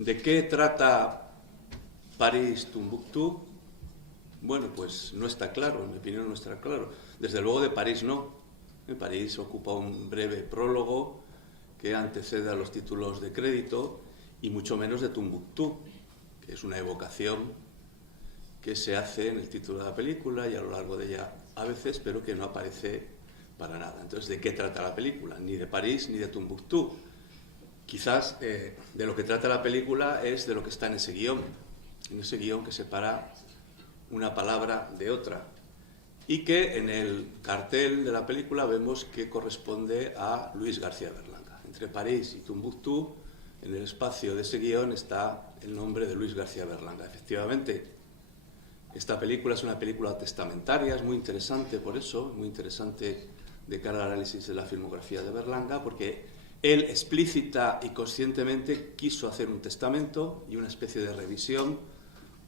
¿De qué trata París-Tombuctú? Bueno, pues no está claro, en mi opinión no está claro. Desde luego de París no. En París ocupa un breve prólogo que antecede a los títulos de crédito y mucho menos de Tombuctú, que es una evocación que se hace en el título de la película y a lo largo de ella a veces, pero que no aparece para nada. Entonces, ¿de qué trata la película? Ni de París ni de Tombuctú. Quizás de lo que trata la película es de lo que está en ese guión que separa una palabra de otra y que en el cartel de la película vemos que corresponde a Luis García Berlanga. Entre París y Tombuctú, en el espacio de ese guión está el nombre de Luis García Berlanga. Efectivamente, esta película es una película testamentaria, es muy interesante por eso, muy interesante de cara al análisis de la filmografía de Berlanga, porque él explícita y conscientemente quiso hacer un testamento y una especie de revisión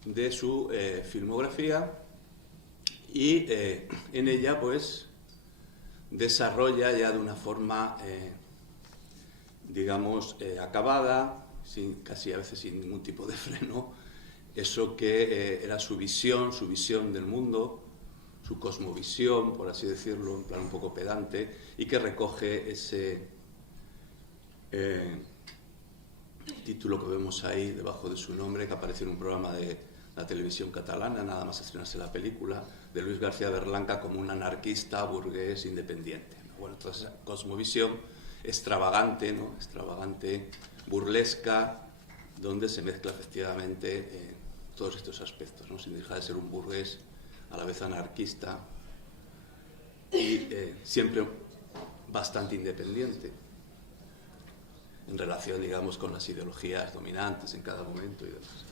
de su filmografía y en ella pues desarrolla ya de una forma digamos acabada, casi a veces sin ningún tipo de freno, eso que era su visión del mundo, su cosmovisión, por así decirlo, en plan un poco pedante, y que recoge ese título que vemos ahí debajo de su nombre, que aparece en un programa de la televisión catalana, nada más estrenarse la película, de Luis García Berlanga como un anarquista burgués independiente, ¿no? Bueno, toda esa cosmovisión extravagante, ¿no? Extravagante, burlesca, donde se mezcla efectivamente todos estos aspectos, ¿no? Sin dejar de ser un burgués a la vez anarquista y siempre bastante independiente en relación, digamos, con las ideologías dominantes en cada momento y demás.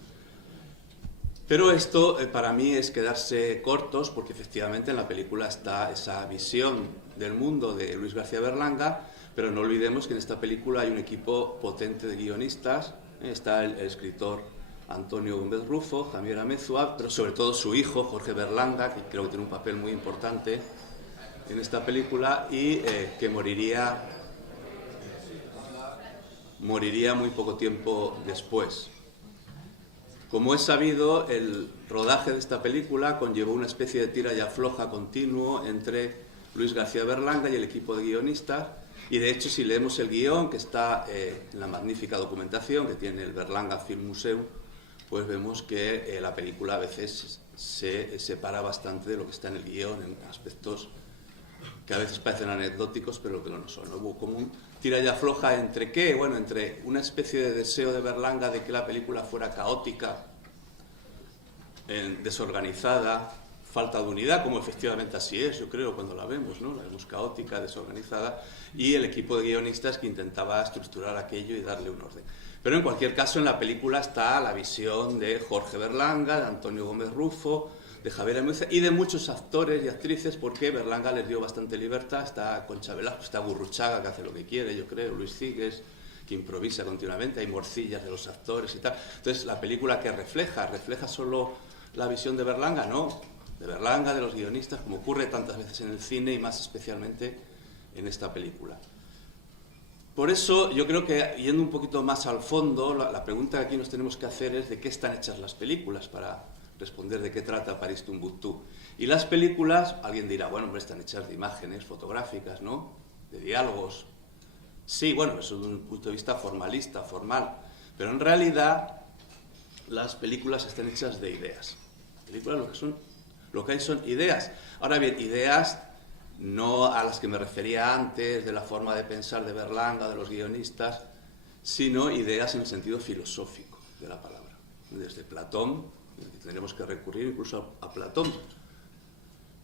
Pero esto para mí es quedarse cortos, porque efectivamente en la película está esa visión del mundo de Luis García Berlanga, pero no olvidemos que en esta película hay un equipo potente de guionistas, está el escritor Antonio Gómez Rufo, Javier Amezua, pero sobre todo su hijo, Jorge Berlanga, que creo que tiene un papel muy importante en esta película y que moriría muy poco tiempo después. Como es sabido, el rodaje de esta película conllevó una especie de tira y afloja continuo entre Luis García Berlanga y el equipo de guionistas, y de hecho si leemos el guión, que está en la magnífica documentación que tiene el Berlanga Film Museum, pues vemos que la película a veces se separa bastante de lo que está en el guión, en aspectos que a veces parecen anecdóticos, pero que no lo son. Hubo como un tira y afloja entre qué, bueno, entre una especie de deseo de Berlanga de que la película fuera caótica, desorganizada, falta de unidad, como efectivamente así es, yo creo, cuando la vemos, ¿no? La vemos caótica, desorganizada, y el equipo de guionistas que intentaba estructurar aquello y darle un orden. Pero en cualquier caso, en la película está la visión de Jorge Berlanga, de Antonio Gómez Rufo, de Javier Amezua y de muchos actores y actrices, porque Berlanga les dio bastante libertad. Está Concha Velasco, está Gurruchaga, que hace lo que quiere, yo creo, Luis Cigues, que improvisa continuamente, hay morcillas de los actores y tal. Entonces, la película que refleja solo la visión de Berlanga, no, de Berlanga, de los guionistas, como ocurre tantas veces en el cine y más especialmente en esta película. Por eso yo creo que, yendo un poquito más al fondo, la pregunta que aquí nos tenemos que hacer es de qué están hechas las películas, para responder de qué trata París-Tombuctú. Y las películas, alguien dirá, bueno, hombre, están hechas de imágenes fotográficas, ¿no? De diálogos. Sí, bueno, eso desde un punto de vista formalista, formal. Pero en realidad, las películas están hechas de ideas. Películas lo que hay son ideas. Ahora bien, ideas no a las que me refería antes, de la forma de pensar de Berlanga, de los guionistas, sino ideas en el sentido filosófico de la palabra. Desde Platón, tendremos que recurrir incluso a Platón.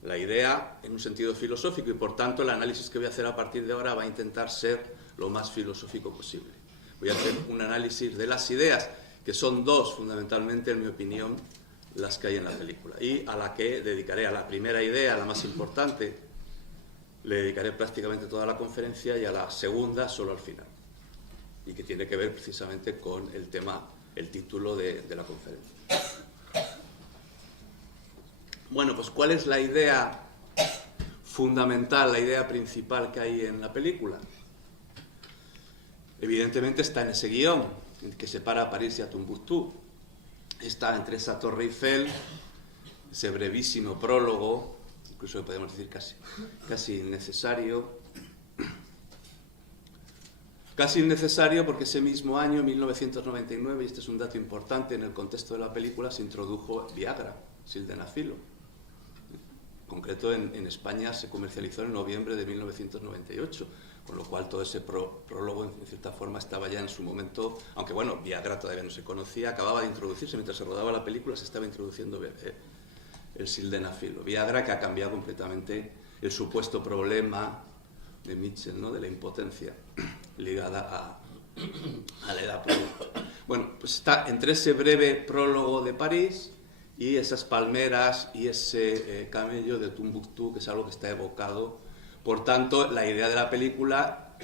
La idea en un sentido filosófico, y por tanto el análisis que voy a hacer a partir de ahora va a intentar ser lo más filosófico posible. Voy a hacer un análisis de las ideas, que son dos fundamentalmente, en mi opinión, las que hay en la película, y a la que dedicaré, a la primera idea, la más importante, le dedicaré prácticamente toda la conferencia, y a la segunda solo al final, y que tiene que ver precisamente con el tema, el título de la conferencia. Bueno, pues ¿cuál es la idea fundamental, la idea principal que hay en la película? Evidentemente está en ese guión, que separa París y a Tombuctú. Está entre esa Torre Eiffel, ese brevísimo prólogo, incluso podemos decir casi innecesario. Casi innecesario porque ese mismo año, 1999, y este es un dato importante en el contexto de la película, se introdujo Viagra, sildenafilo. En concreto, en España se comercializó en noviembre de 1998, con lo cual todo ese prólogo, en cierta forma, estaba ya en su momento, aunque bueno, Viagra todavía no se conocía, acababa de introducirse, mientras se rodaba la película se estaba introduciendo el sildenafilo. Viagra, que ha cambiado completamente el supuesto problema de Mitchell, ¿no?, de la impotencia ligada a la edad adulta. Bueno, pues está entre ese breve prólogo de París y esas palmeras y ese camello de Tombuctú, que es algo que está evocado. Por tanto, la idea de la película,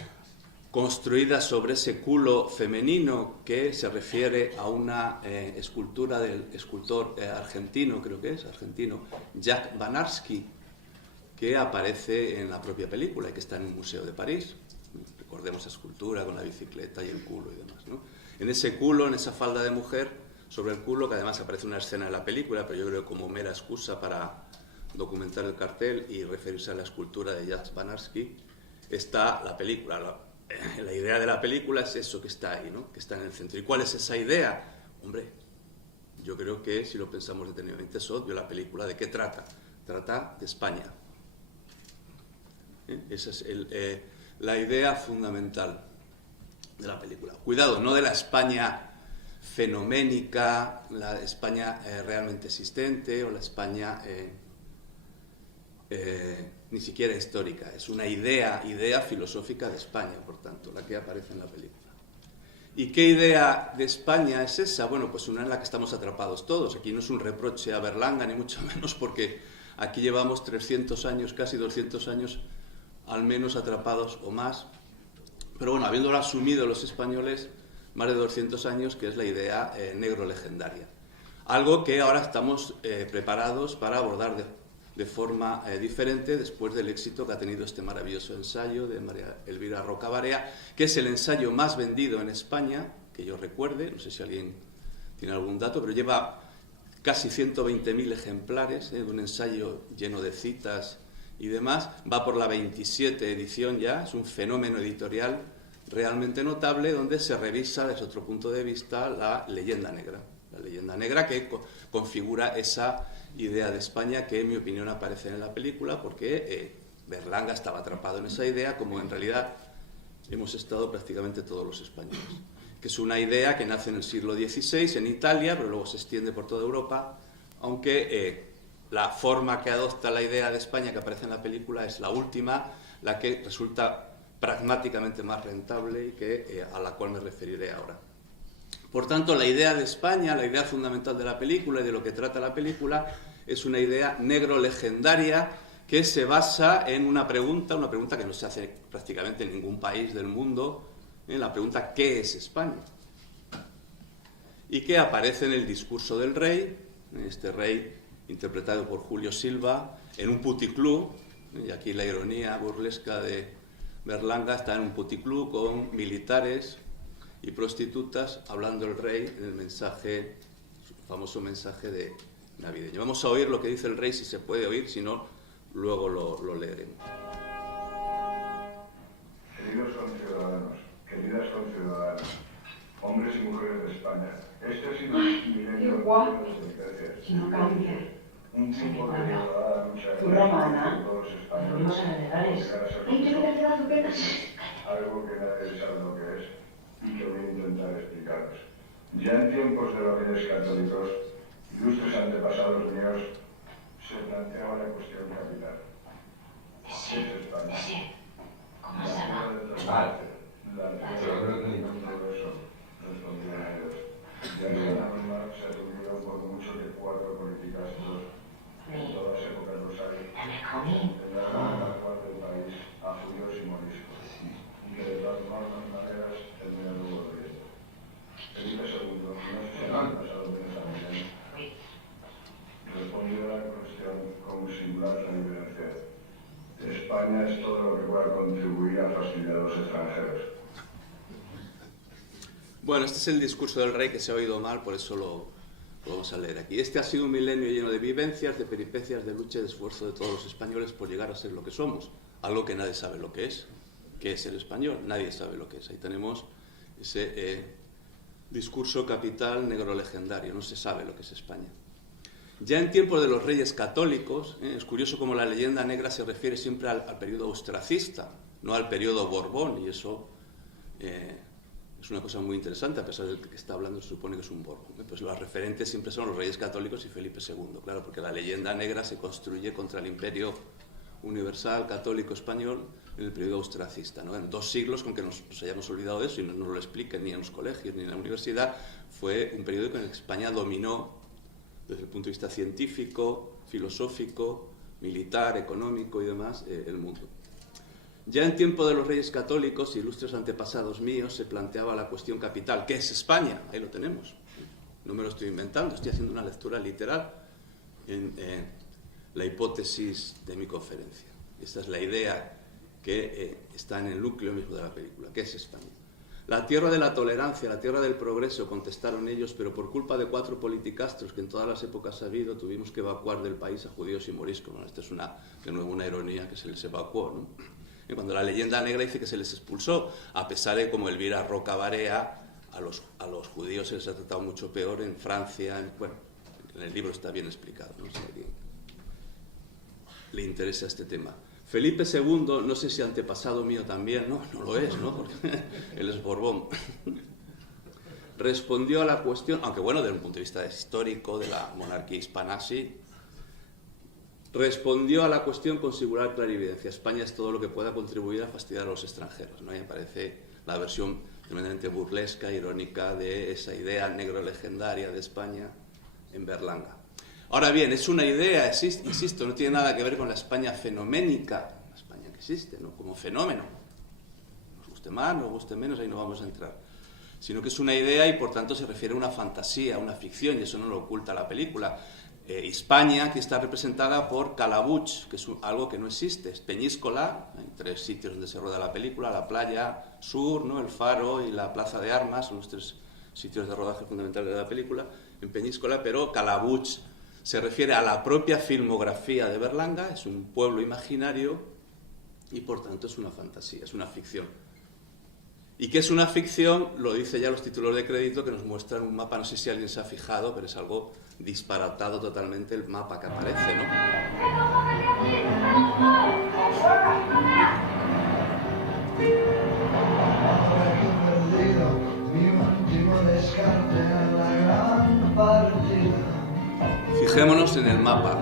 construida sobre ese culo femenino, que se refiere a una escultura del escultor argentino, creo que es argentino, Jack Banarsky, que aparece en la propia película y que está en un museo de París. Recordemos esa escultura con la bicicleta y el culo y demás, ¿no? En ese culo, en esa falda de mujer, sobre el culo, que además aparece una escena de la película, pero yo creo como mera excusa para documentar el cartel y referirse a la escultura de Jack Banarsky, está la película. La idea de la película es eso que está ahí, ¿no?, que está en el centro. ¿Y cuál es esa idea? Hombre, yo creo que si lo pensamos detenidamente es obvio. La película, ¿de qué trata? Trata de España. Esa es la idea fundamental de la película. Cuidado, no de la España fenoménica, la España realmente existente o la España ni siquiera histórica. Es una idea filosófica de España, por tanto, la que aparece en la película. ¿Y qué idea de España es esa? Bueno, pues una en la que estamos atrapados todos. Aquí no es un reproche a Berlanga, ni mucho menos, porque aquí llevamos 300 años, casi 200 años, al menos atrapados o más. Pero bueno, habiéndolo asumido los españoles, más de 200 años, que es la idea negro legendaria. Algo que ahora estamos preparados para abordar de forma diferente después del éxito que ha tenido este maravilloso ensayo de María Elvira Roca Barea, que es el ensayo más vendido en España, que yo recuerde, no sé si alguien tiene algún dato, pero lleva casi 120.000 ejemplares, de un ensayo lleno de citas y demás. Va por la 27 edición ya, es un fenómeno editorial realmente notable, donde se revisa desde otro punto de vista la leyenda negra que configura esa idea de España que, en mi opinión, aparece en la película, porque Berlanga estaba atrapado en esa idea, como en realidad hemos estado prácticamente todos los españoles, que es una idea que nace en el siglo XVI en Italia, pero luego se extiende por toda Europa, aunque la forma que adopta la idea de España que aparece en la película es la última, la que resulta pragmáticamente más rentable y a la cual me referiré ahora. Por tanto, la idea de España, la idea fundamental de la película y de lo que trata la película, es una idea negro-legendaria que se basa en una pregunta que no se hace prácticamente en ningún país del mundo, en la pregunta ¿qué es España? Y que aparece en el discurso del rey, este rey interpretado por Julio Silva, en un puticlub, y aquí la ironía burlesca de Berlanga, está en un puticlub con militares y prostitutas, hablando el rey en el mensaje, su famoso mensaje de navideño. Vamos a oír lo que dice el rey, si se puede oír, si no, luego lo leeremos. Queridos conciudadanos, queridas conciudadanas, hombres y mujeres de España, este ha sido un milenio de democracias. Si no cambia. Un tiempo de denodada lucha Tu romana, de todos los españoles. vivimos en legales. Hay que meterse las azuquetas. Algo que nadie sabe lo que es y que voy a intentar explicaros. Ya en tiempos de los reyes católicos, ilustres antepasados míos, se planteaba la cuestión capital. ¿Qué es España? ¿Cómo se llama? La universo, respondían ellos. Ya que la norma se tuvieron por mucho que 4 políticos en todas épocas los hay. En la gran cual del país a judíos y moriscos. Y que de todas maneras el menudo riesgo. Felipe II, no sé si han pasado menos también, respondió a la cuestión con singular clarividencia. España es todo lo que pueda contribuir a fastidiar a los extranjeros. Bueno, este es el discurso del rey que se ha oído mal, por eso lo vamos a leer aquí. Este ha sido un milenio lleno de vivencias, de peripecias, de lucha y de esfuerzo de todos los españoles por llegar a ser lo que somos. Algo que nadie sabe lo que es. ¿Qué es el español? Nadie sabe lo que es. Ahí tenemos ese discurso capital negro legendario. No se sabe lo que es España. Ya en tiempos de los reyes católicos, es curioso cómo la leyenda negra se refiere siempre al periodo austracista, no al periodo Borbón, y eso es una cosa muy interesante, a pesar de que está hablando se supone que es un Borbón. Pues los referentes siempre son los reyes católicos y Felipe II, claro, porque la leyenda negra se construye contra el imperio universal católico español en el periodo austracista, ¿no? En 2 siglos, con que nos hayamos olvidado de eso y no nos lo expliquen ni en los colegios ni en la universidad, fue un periodo en el que España dominó desde el punto de vista científico, filosófico, militar, económico y demás, el mundo. Ya en tiempo de los reyes católicos, ilustres antepasados míos, se planteaba la cuestión capital. ¿Qué es España? Ahí lo tenemos. No me lo estoy inventando, estoy haciendo una lectura literal en la hipótesis de mi conferencia. Esta es la idea que está en el núcleo mismo de la película. ¿Qué es España? La tierra de la tolerancia, la tierra del progreso, contestaron ellos, pero por culpa de 4 politicastros que en todas las épocas ha habido, tuvimos que evacuar del país a judíos y moriscos. Bueno, esta es de nuevo una ironía, que se les evacuó, ¿no? Y cuando la leyenda negra dice que se les expulsó, a pesar de, como Elvira Roca Barea, a los judíos se les ha tratado mucho peor en Francia. Bueno, en el libro está bien explicado, ¿no? Si a alguien le interesa este tema. Felipe II, no sé si antepasado mío también, no lo es, ¿no? Porque él es Borbón. Respondió a la cuestión, aunque bueno, desde un punto de vista histórico de la monarquía hispana, sí, respondió a la cuestión con singular clarividencia. España es todo lo que pueda contribuir a fastidiar a los extranjeros, ¿no? Y me parece la versión tremendamente burlesca, irónica de esa idea negro legendaria de España en Berlanga. Ahora bien, es una idea, insisto, no tiene nada que ver con la España fenoménica, la España que existe, ¿no? Como fenómeno. Nos guste más, nos guste menos, ahí no vamos a entrar. Sino que es una idea y por tanto se refiere a una fantasía, a una ficción, y eso no lo oculta la película. España, que está representada por Calabuch, que es algo que no existe, es Peñíscola, hay 3 sitios donde se rueda la película, la playa sur, ¿no? El Faro y la Plaza de Armas, son los 3 sitios de rodaje fundamentales de la película, en Peñíscola, pero Calabuch se refiere a la propia filmografía de Berlanga, es un pueblo imaginario y por tanto es una fantasía, es una ficción. ¿Y qué es una ficción? Lo dice ya los títulos de crédito, que nos muestran un mapa, no sé si alguien se ha fijado, pero es algo disparatado totalmente el mapa que aparece, ¿no? Fijémonos en el mapa.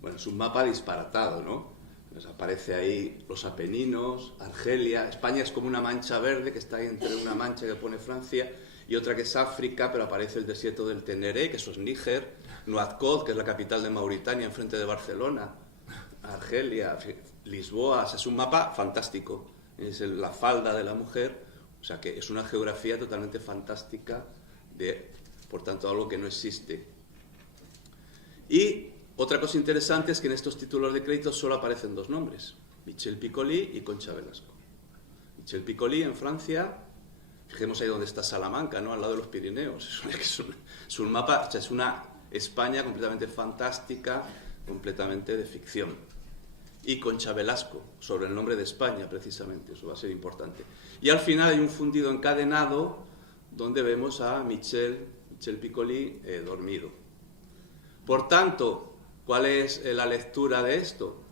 Bueno, es un mapa disparatado, ¿no? Nos aparece ahí los Apeninos, Argelia. España es como una mancha verde que está ahí entre una mancha que pone Francia y otra que es África, pero aparece el desierto del Teneré, que eso es Níger, Nuadcod, que es la capital de Mauritania, enfrente de Barcelona, Argelia, Lisboa. O sea, es un mapa fantástico. Es la falda de la mujer, o sea que es una geografía totalmente fantástica de, por tanto, algo que no existe. Y otra cosa interesante es que en estos títulos de crédito solo aparecen 2 nombres, Michel Piccoli y Concha Velasco. Michel Piccoli en Francia, fijemos ahí donde está Salamanca, ¿no? Al lado de los Pirineos. Es un mapa, o sea, es una España completamente fantástica, completamente de ficción. Y Concha Velasco, sobre el nombre de España, precisamente, eso va a ser importante. Y al final hay un fundido encadenado donde vemos a Michel Piccoli dormido. Por tanto, ¿cuál es la lectura de esto?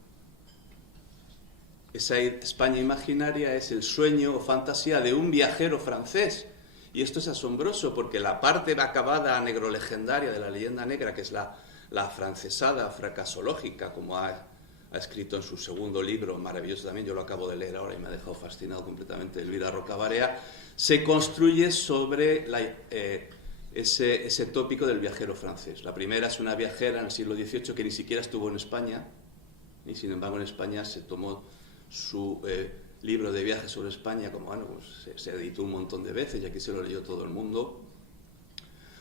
Esa España imaginaria es el sueño o fantasía de un viajero francés. Y esto es asombroso porque la parte acabada negrolegendaria de la leyenda negra, que es la francesada fracasológica, como ha escrito en su segundo libro, maravilloso también, yo lo acabo de leer ahora y me ha dejado fascinado completamente, Elvira Roca Barea, se construye sobre ese tópico del viajero francés. La primera es una viajera en el siglo XVIII que ni siquiera estuvo en España, y sin embargo en España se tomó su libro de viajes sobre España, como bueno, pues se editó un montón de veces y aquí se lo leyó todo el mundo,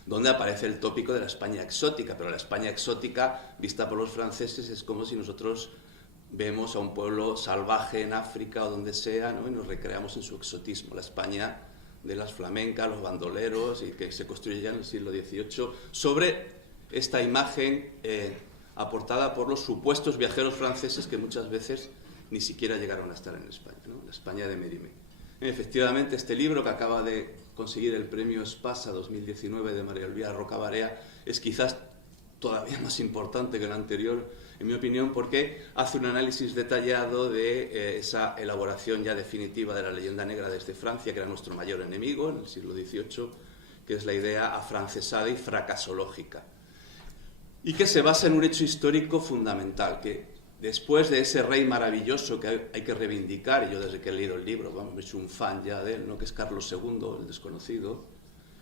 donde aparece el tópico de la España exótica, pero la España exótica vista por los franceses es como si nosotros vemos a un pueblo salvaje en África o donde sea, ¿no? Y nos recreamos en su exotismo, la España de las flamencas, los bandoleros, y que se construye ya en el siglo XVIII sobre esta imagen aportada por los supuestos viajeros franceses que muchas veces ni siquiera llegaron a estar en España, ¿no? La España de Mérimée. Efectivamente, este libro que acaba de conseguir el premio Espasa 2019 de María Elvira Rocabarea es quizás todavía más importante que el anterior, en mi opinión, porque hace un análisis detallado de esa elaboración ya definitiva de la leyenda negra desde Francia, que era nuestro mayor enemigo en el siglo XVIII, que es la idea afrancesada y fracasológica, y que se basa en un hecho histórico fundamental, que después de ese rey maravilloso que hay que reivindicar, y yo desde que he leído el libro, vamos, me he hecho un fan ya de él, ¿no? Que es Carlos II, el desconocido,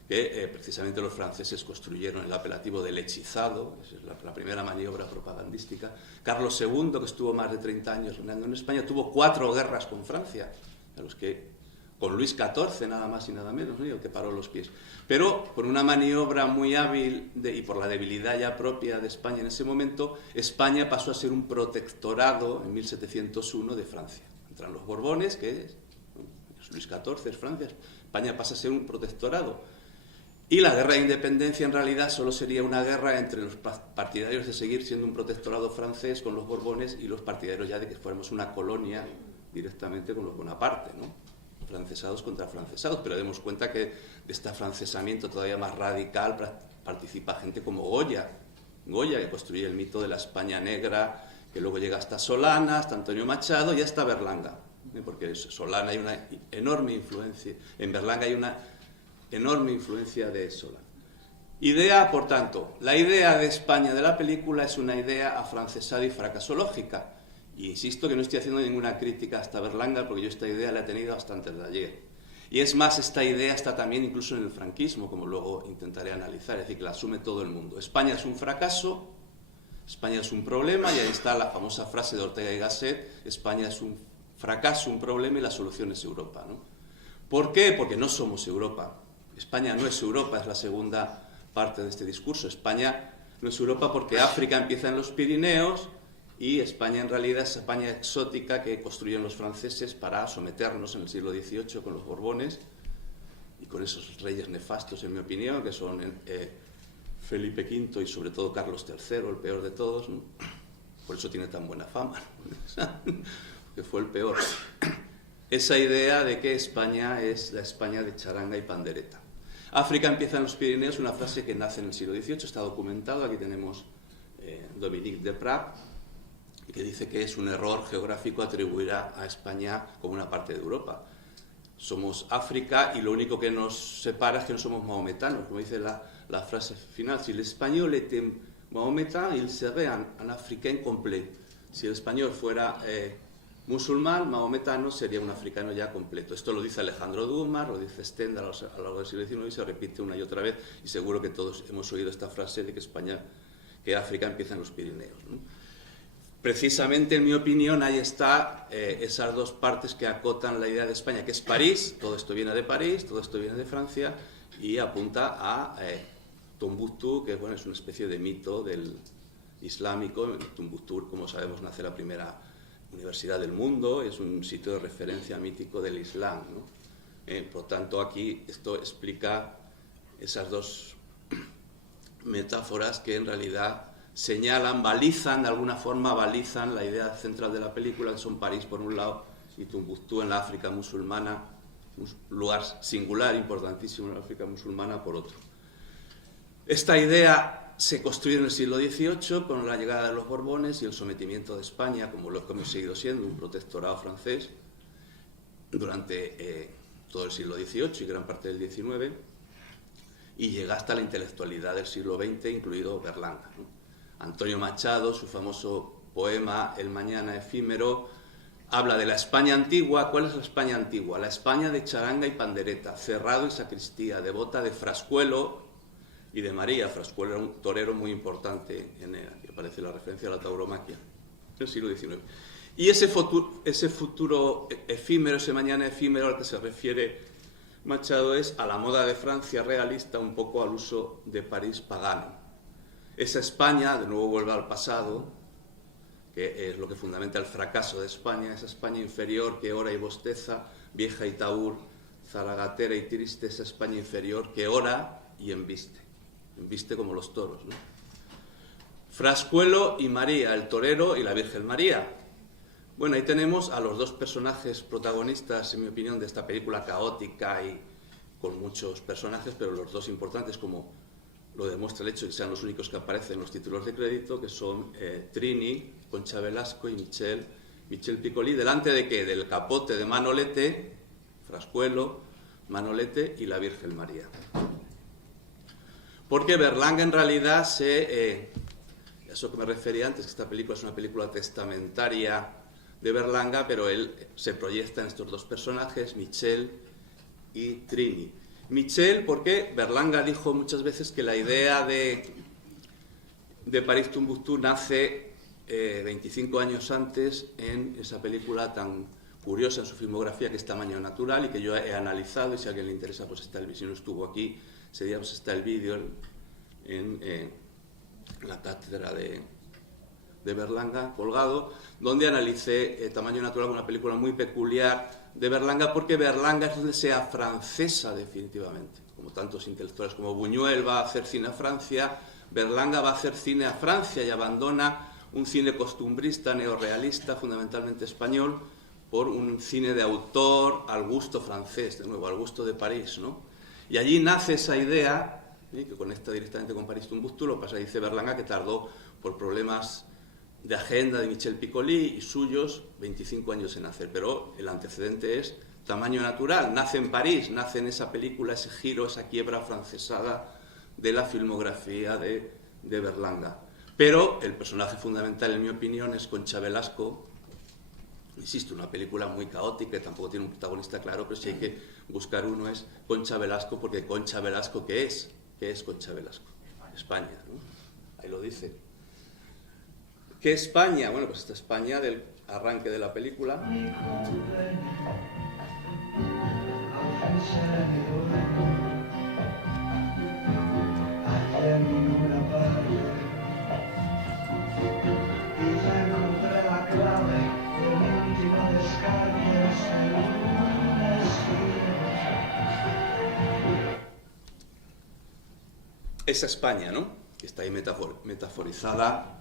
que precisamente los franceses construyeron el apelativo del hechizado, esa es la primera maniobra propagandística. Carlos II, que estuvo más de 30 años reinando en España, tuvo 4 guerras con Francia, a los que, con Luis XIV nada más y nada menos, ¿no? Y el que paró los pies. Pero por una maniobra muy hábil y por la debilidad ya propia de España en ese momento, España pasó a ser un protectorado en 1701 de Francia. Entran los Borbones, que es Luis XIV, es Francia, España pasa a ser un protectorado. Y la guerra de independencia en realidad solo sería una guerra entre los partidarios de seguir siendo un protectorado francés con los Borbones y los partidarios ya de que fuéramos una colonia directamente con los Bonaparte, ¿no? Francesados contra francesados, pero demos cuenta que de este afrancesamiento todavía más radical participa gente como Goya, que construye el mito de la España negra, que luego llega hasta Solana, hasta Antonio Machado y hasta Berlanga, porque en Solana hay una enorme influencia, en Berlanga hay una enorme influencia de Solana. Idea, por tanto, la idea de España de la película es una idea afrancesada y fracasológica. Y insisto que no estoy haciendo ninguna crítica hasta Berlanga, porque yo esta idea la he tenido hasta antes de ayer. Y es más, esta idea está también incluso en el franquismo, como luego intentaré analizar, es decir, que la asume todo el mundo. España es un fracaso, España es un problema, y ahí está la famosa frase de Ortega y Gasset: España es un fracaso, un problema, y la solución es Europa, ¿no? ¿Por qué? Porque no somos Europa. España no es Europa, es la segunda parte de este discurso. España no es Europa porque África empieza en los Pirineos y España en realidad es España exótica que construyen los franceses para someternos en el siglo XVIII con los Borbones y con esos reyes nefastos, en mi opinión, que son Felipe V y sobre todo Carlos III, el peor de todos, ¿no? Por eso tiene tan buena fama, ¿no? Que fue el peor. Esa idea de que España es la España de charanga y pandereta. África empieza en los Pirineos, una frase que nace en el siglo XVIII, está documentado, aquí tenemos Dominique Deprat, que dice que es un error geográfico atribuir a España como una parte de Europa. Somos África y lo único que nos separa es que no somos mahometanos, como dice la frase final: si el español était mahométain, il serait un africain complet. Si el español fuera musulmán, mahometano, sería un africano ya completo. Esto lo dice Alejandro Dumas, lo dice Stendhal a lo largo del siglo XIX y se repite una y otra vez, y seguro que todos hemos oído esta frase de que África empieza en los Pirineos, ¿no? Precisamente, en mi opinión, ahí está esas dos partes que acotan la idea de España, que es París. Todo esto viene de París, todo esto viene de Francia, y apunta a Tombuctú, que bueno, es una especie de mito del islámico. En Tombuctú, como sabemos, nace la primera universidad del mundo, es un sitio de referencia mítico del Islam, ¿no? Por tanto, aquí esto explica esas dos metáforas que en realidad señalan, balizan, de alguna forma balizan la idea central de la película, que son París por un lado y Tombuctú en la África musulmana, un lugar singular, importantísimo en la África musulmana, por otro. Esta idea se construye en el siglo XVIII con la llegada de los Borbones y el sometimiento de España, como lo que hemos seguido siendo, un protectorado francés, durante todo el siglo XVIII y gran parte del XIX, y llega hasta la intelectualidad del siglo XX, incluido Berlanga, ¿no? Antonio Machado, su famoso poema El mañana efímero, habla de la España antigua. ¿Cuál es la España antigua? La España de charanga y pandereta, cerrado y sacristía, devota de Frascuelo y de María. Frascuelo era un torero muy importante, que aparece la referencia a la tauromaquia. del siglo XIX. Y ese futuro efímero, ese mañana efímero al que se refiere Machado es a la moda de Francia realista, un poco al uso de París pagano. Esa España, de nuevo vuelve al pasado, que es lo que fundamenta el fracaso de España, esa España inferior que ora y bosteza, vieja y taur, zaragatera y triste, esa España inferior que ora y embiste como los toros, ¿no? Frascuelo y María, el torero y la Virgen María. Bueno, ahí tenemos a los dos personajes protagonistas, en mi opinión, de esta película caótica y con muchos personajes, pero los dos importantes, como lo demuestra el hecho de que sean los únicos que aparecen en los títulos de crédito, que son Trini, Concha Velasco y Michel Piccoli, delante de ¿qué? Del capote de Manolete, Frascuelo, Manolete y la Virgen María. Porque Berlanga en realidad eso que me refería antes, que esta película es una película testamentaria de Berlanga, pero él se proyecta en estos dos personajes, Michel y Trini. Michel, porque Berlanga dijo muchas veces que la idea de París Tombuctú nace 25 años antes en esa película tan curiosa en su filmografía que es Tamaño Natural y que yo he analizado, y si a alguien le interesa, pues está si no estuvo aquí, ese día pues está el vídeo en la cátedra de Berlanga colgado, donde analicé Tamaño Natural, una película muy peculiar de Berlanga, porque Berlanga es donde se afrancesa definitivamente, como tantos intelectuales como Buñuel va a hacer cine a Francia, Berlanga va a hacer cine a Francia y abandona un cine costumbrista, neorrealista, fundamentalmente español, por un cine de autor al gusto francés, de nuevo, al gusto de París, ¿no? Y allí nace esa idea, que conecta directamente con París Tombuctú. Lo que pasa, dice Berlanga, que tardó por problemas de agenda de Michel Piccoli y suyos 25 años en hacer, pero el antecedente es Tamaño Natural, nace en París, nace en esa película, ese giro, esa quiebra francesada de la filmografía de Berlanga. Pero el personaje fundamental, en mi opinión, es Concha Velasco. Insisto, una película muy caótica, que tampoco tiene un protagonista claro, pero si hay que buscar uno es Concha Velasco, porque Concha Velasco, ¿qué es? ¿Qué es Concha Velasco? España, ¿no? Ahí lo dice. ¿Qué España? Bueno, pues esta España del arranque de la película. Esa España, ¿no? Que está ahí metaforizada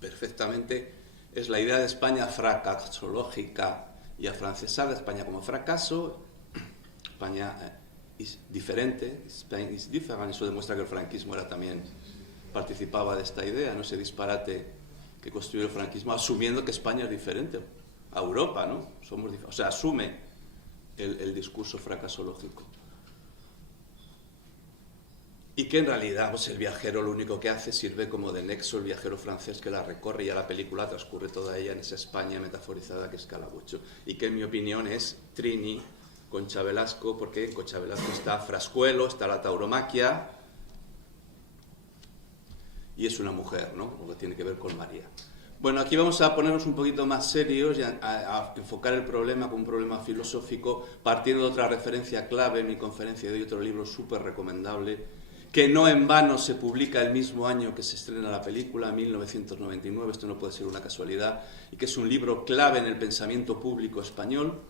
perfectamente, es la idea de España fracasológica y afrancesada, España como fracaso, España es diferente, Spain is different. Eso demuestra que el franquismo también participaba de esta idea, ¿no? Ese disparate que construyó el franquismo, asumiendo que España es diferente a Europa, ¿no? O sea, asume el discurso fracasológico. Y que en realidad pues, el viajero lo único que hace sirve como de nexo, el viajero francés que la recorre, y ya la película transcurre toda ella en esa España metaforizada que es Calabucho. Y que en mi opinión es Trini, Concha Velasco, porque en Concha Velasco está Frascuelo, está la tauromaquia, y es una mujer, ¿no? Lo que tiene que ver con María. Bueno, aquí vamos a ponernos un poquito más serios y a enfocar el problema como un problema filosófico, partiendo de otra referencia clave en mi conferencia de hoy, otro libro súper recomendable, que no en vano se publica el mismo año que se estrena la película, 1999, esto no puede ser una casualidad, y que es un libro clave en el pensamiento público español,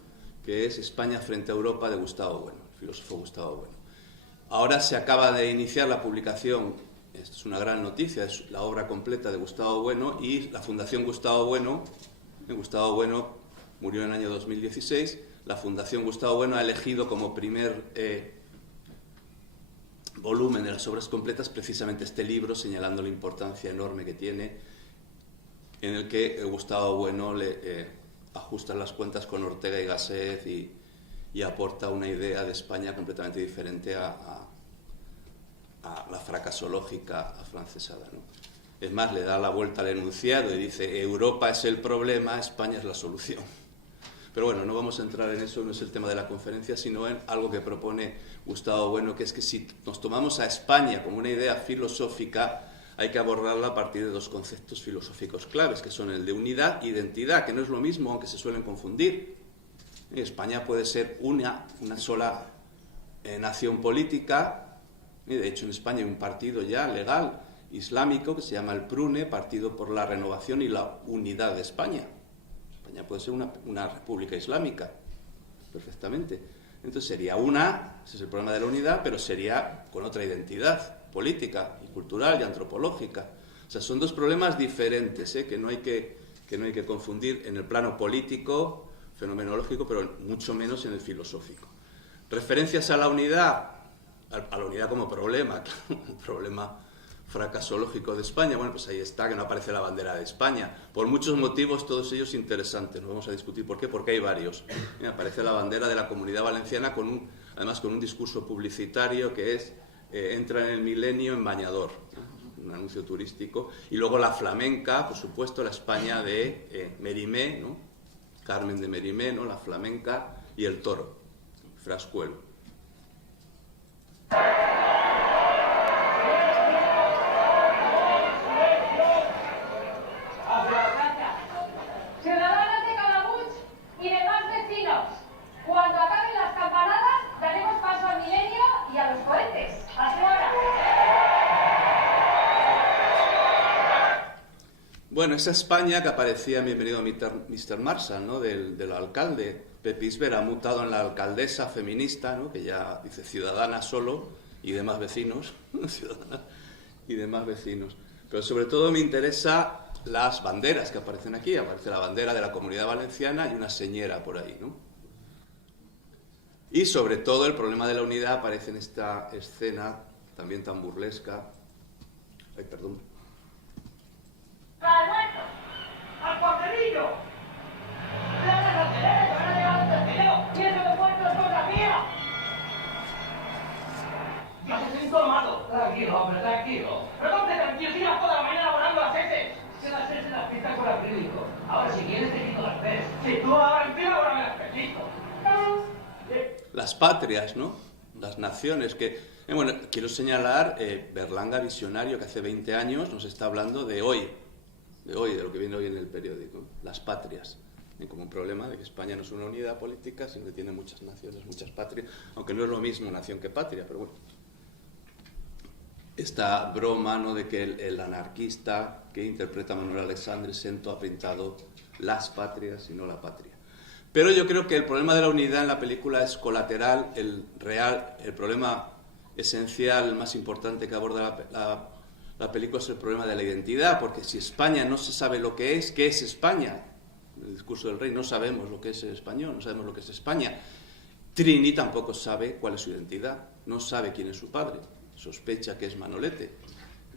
que es España frente a Europa, de Gustavo Bueno, el filósofo Gustavo Bueno. Ahora se acaba de iniciar la publicación, esto es una gran noticia, es la obra completa de Gustavo Bueno, y la Fundación Gustavo Bueno murió en el año 2016, la Fundación Gustavo Bueno ha elegido como primer volumen de las obras completas precisamente este libro, señalando la importancia enorme que tiene, en el que Gustavo Bueno le ajusta las cuentas con Ortega y Gasset y aporta una idea de España completamente diferente a la fracasológica afrancesada, ¿no? Es más, le da la vuelta al enunciado y dice: Europa es el problema, España es la solución. Pero bueno, no vamos a entrar en eso, no es el tema de la conferencia, sino en algo que propone Gustavo Bueno, que es que si nos tomamos a España como una idea filosófica, hay que abordarla a partir de dos conceptos filosóficos claves, que son el de unidad e identidad, que no es lo mismo, aunque se suelen confundir. España puede ser una sola nación política, y de hecho en España hay un partido ya legal islámico que se llama el PRUNE, Partido por la Renovación y la Unidad de España. España puede ser una república islámica, perfectamente. Entonces sería ese es el problema de la unidad, pero sería con otra identidad política y cultural y antropológica. O sea, son dos problemas diferentes, que no hay que confundir en el plano político, fenomenológico, pero mucho menos en el filosófico. Referencias a la unidad como problema, el problema fracasológico de España, bueno, pues ahí está, que no aparece la bandera de España, por muchos motivos, todos ellos interesantes, no vamos a discutir por qué, porque hay varios. Aparece la bandera de la Comunidad Valenciana, además con un discurso publicitario que es entra en el milenio en bañador, un anuncio turístico, y luego la flamenca, por supuesto, la España de Merimée, ¿no? Carmen de Merimée, ¿no? La flamenca, y el toro, Frascuelo. Ciudadanos de Calabuig y demás vecinos, cuando acaben las campanadas daremos paso al milenio y a los cohetes. ¡Hasta ahora! Bueno, esa España que aparecía en Bienvenido a Mr. Marshall, ¿no? del alcalde. Pepe Isbert ha mutado en la alcaldesa feminista, ¿no? Que ya dice ciudadana solo y demás vecinos. Ciudadana y demás vecinos. Pero sobre todo me interesa las banderas que aparecen aquí. Aparece la bandera de la Comunidad Valenciana y una señera por ahí, ¿no? Y sobre todo el problema de la unidad aparece en esta escena también tan burlesca. Ay, perdón. ¡Al cuartelillo! ¡Planas laterales que van a llegar hasta el video! ¡Pienso que puerto es cosa mía! ¡Ya se siento armado! Tranquilo, hombre, tranquilo. Pero ¿dónde tranquilo? Si llevas toda la mañana volando las heces. Si las heces las pintas con acrílico. Ahora, si quieres, te quito las tres. Si tú ahora encima, ahora me las pellizco. Las patrias, ¿no? Las naciones que... bueno, quiero señalar Berlanga Visionario, que hace 20 años nos está hablando de hoy, de lo que viene hoy en el periódico, las patrias, como un problema de que España no es una unidad política, sino que tiene muchas naciones, muchas patrias, aunque no es lo mismo nación que patria, pero bueno. Esta broma, ¿no?, de que el anarquista que interpreta Manuel Alexandre Sento ha pintado las patrias y no la patria. Pero yo creo que el problema de la unidad en la película es colateral, el problema esencial, más importante que aborda la película es el problema de la identidad, porque si España no se sabe lo que es, ¿qué es España? En el discurso del rey no sabemos lo que es el español, no sabemos lo que es España. Trini tampoco sabe cuál es su identidad, no sabe quién es su padre, sospecha que es Manolete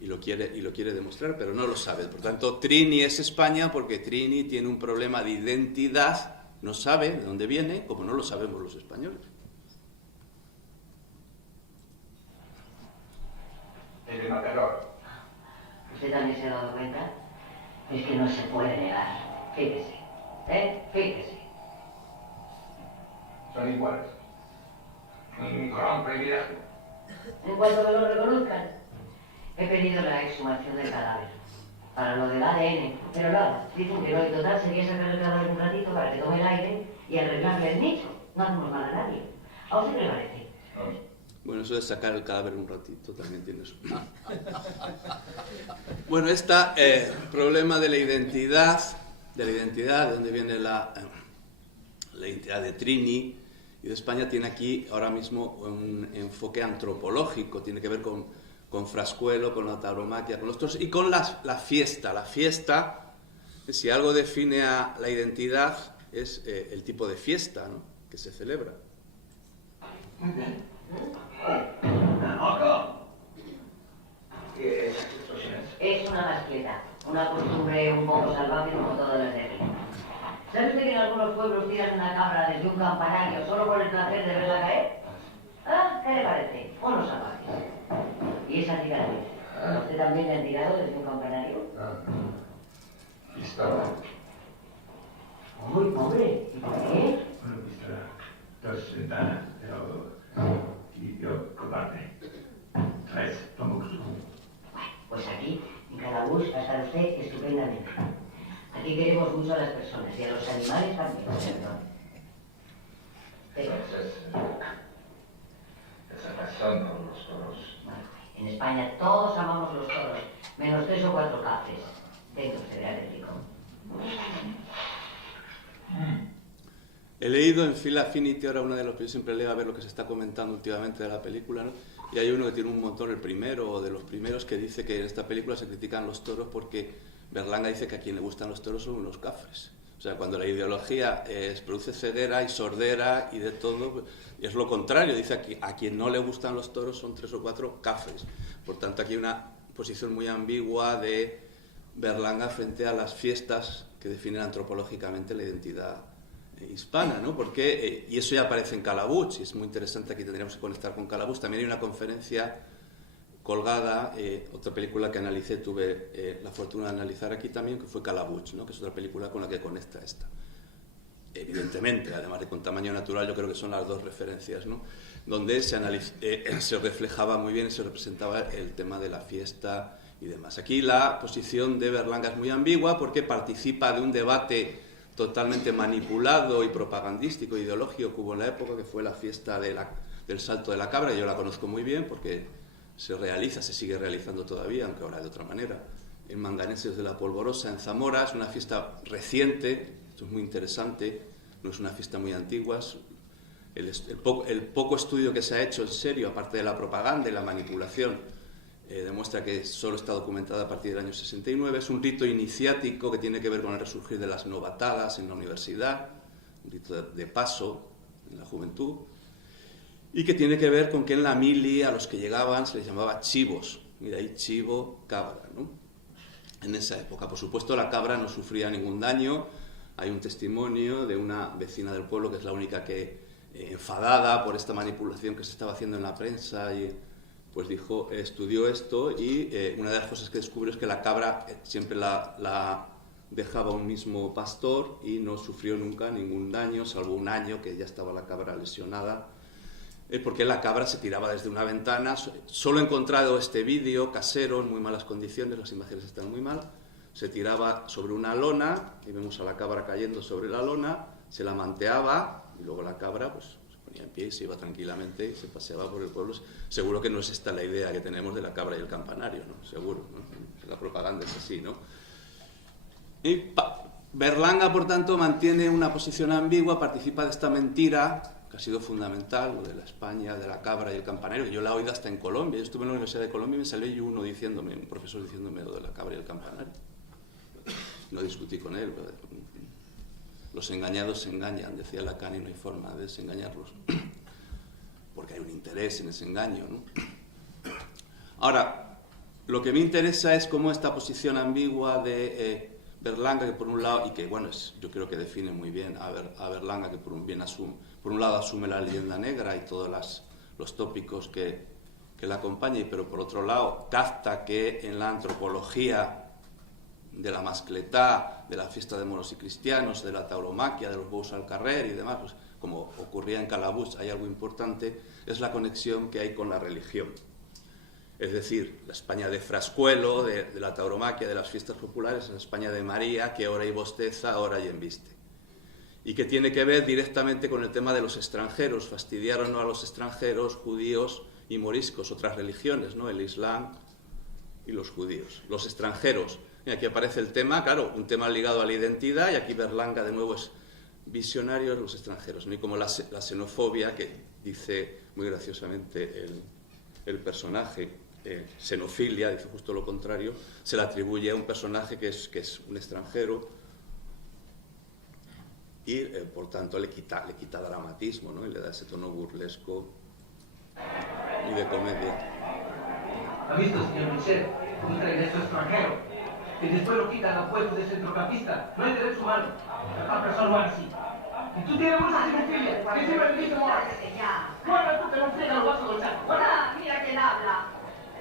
y lo quiere demostrar, pero no lo sabe. Por tanto, Trini es España porque Trini tiene un problema de identidad, no sabe de dónde viene, como no lo sabemos los españoles. El matador. ¿Usted también se ha dado cuenta? Es que no se puede negar. Fíjese. Fíjese. Son iguales. Un gran privilegio. En cuanto me lo reconozcan, he pedido la exhumación del cadáver. Para lo del ADN. Pero nada, dicen que no hay total, sería sacar el cadáver un ratito para que tome el aire y arreglarle el nicho. No hacemos mal a nadie. ¿A usted qué le parece? Bueno, eso de sacar el cadáver un ratito también tiene su... Bueno, este problema de la identidad, de dónde viene la identidad de Trini y de España, tiene aquí ahora mismo un enfoque antropológico, tiene que ver con Frascuelo, con la tauromaquia, con los toros y con la fiesta. La fiesta, si algo define a la identidad, es el tipo de fiesta, ¿no?, que se celebra. Muy bien. ¿Qué es expresiones? Es una mascleta, una costumbre un poco salvaje como todas las de aquí. ¿Sabe usted que en algunos pueblos tiran una cabra desde un campanario solo por el placer de verla caer? ¿Ah? ¿Qué le parece? Unos salvajes. ¿Y esa cicatriz? ¿A usted también le han tirado desde un campanario? Pistola. Uy, pobre, ¿y por qué? Una pistola. 2 ventanas, pero... Y yo cobarde. 3 Tombuctú. Bueno, pues aquí Efectivamente. Aquí queremos mucho a las personas y a los animales también. Pero, Esa razón por los toros. bueno, en España todos amamos los toros, menos 3 o 4 cafres. Tengo usted de Atlético. He leído en Phil Affinity, ahora una de los que yo siempre leo a ver lo que se está comentando últimamente de la película, ¿no? Y hay uno que tiene un montón, el primero o de los primeros, que dice que en esta película se critican los toros porque Berlanga dice que a quien le gustan los toros son unos cafres. O sea, cuando la ideología produce ceguera y sordera y de todo, es lo contrario, dice que a quien no le gustan los toros son 3 o 4 cafres. Por tanto, aquí hay una posición muy ambigua de Berlanga frente a las fiestas que definen antropológicamente la identidad hispana, ¿no? Porque, y eso ya aparece en Calabuch, y es muy interesante, aquí tendríamos que conectar con Calabuch. También hay una conferencia colgada, otra película que analicé, tuve la fortuna de analizar aquí también, que fue Calabuch, ¿no? Que es otra película con la que conecta esta. Evidentemente, además de Con tamaño natural, yo creo que son las dos referencias, ¿no? Donde se reflejaba muy bien, se representaba el tema de la fiesta y demás. Aquí la posición de Berlanga es muy ambigua porque participa de un debate totalmente manipulado y propagandístico, ideológico que hubo en la época, que fue la fiesta del Salto de la Cabra. Yo la conozco muy bien porque se sigue realizando todavía, aunque ahora de otra manera, en Manganeses de la Polvorosa, en Zamora. Es una fiesta reciente, esto es muy interesante, no es una fiesta muy antigua. El poco estudio que se ha hecho en serio, aparte de la propaganda y la manipulación, demuestra que solo está documentada a partir del año 69. Es un rito iniciático que tiene que ver con el resurgir de las novatadas en la universidad, un rito de paso en la juventud, y que tiene que ver con que en la mili a los que llegaban se les llamaba chivos, y de ahí chivo, cabra, ¿no? En esa época, por supuesto, la cabra no sufría ningún daño. Hay un testimonio de una vecina del pueblo que es la única que, enfadada por esta manipulación que se estaba haciendo en la prensa, pues dijo, estudió esto, y una de las cosas que descubrió es que la cabra siempre la dejaba un mismo pastor y no sufrió nunca ningún daño, salvo un año que ya estaba la cabra lesionada, porque la cabra se tiraba desde una ventana. Solo he encontrado este vídeo casero en muy malas condiciones, las imágenes están muy mal. Se tiraba sobre una lona y vemos a la cabra cayendo sobre la lona, se la manteaba y luego la cabra pues se ponía en pie y se iba tranquilamente y se paseaba por el pueblo. Seguro que no es esta la idea que tenemos de la cabra y el campanario, ¿no? Seguro, ¿no? La propaganda es así, ¿no? Y Berlanga, por tanto, mantiene una posición ambigua, participa de esta mentira que ha sido fundamental, lo de la España, de la cabra y el campanario, que yo la he oído hasta en Colombia. Yo estuve en la Universidad de Colombia y me salió un profesor diciéndome lo de la cabra y el campanario. No discutí con él. Los engañados se engañan, decía Lacan, y no hay forma de desengañarlos, porque hay un interés en ese engaño, ¿no? Ahora, lo que me interesa es cómo esta posición ambigua de Berlanga, que por un lado, y que bueno, yo creo que define muy bien a Berlanga, que por un lado asume la leyenda negra y todos los tópicos que la acompañan, pero por otro lado capta que en la antropología de la mascletá, de la fiesta de moros y cristianos, de la tauromaquia, de los bous al carrer y demás, pues, como ocurría en Calabuch, hay algo importante, es la conexión que hay con la religión. Es decir, la España de Frascuelo, de la tauromaquia, de las fiestas populares, es la España de María, que ora y bosteza, ora y embiste. Y que tiene que ver directamente con el tema de los extranjeros. Fastidiaron a los extranjeros, judíos y moriscos, otras religiones, ¿no? El Islam y los judíos. Los extranjeros. Y aquí aparece el tema, claro, un tema ligado a la identidad, y aquí Berlanga de nuevo es visionario de los extranjeros, ¿no? Y como la xenofobia, que dice muy graciosamente el personaje, xenofilia, dice justo lo contrario, se le atribuye a un personaje que es un extranjero, y por tanto le quita dramatismo, ¿no? Y le da ese tono burlesco y de comedia. ¿Ha visto, señor Michel, cómo traen a este extranjero? Y después lo quitan a puesto de centrocampista. No hay derecho humano. Las personas van así. Y tú tienes mucha xenofilia. ¿Qué se me dice, Mora? Guarda, tú te lo friegas los vasos del saco. Guarda. Mira quién habla.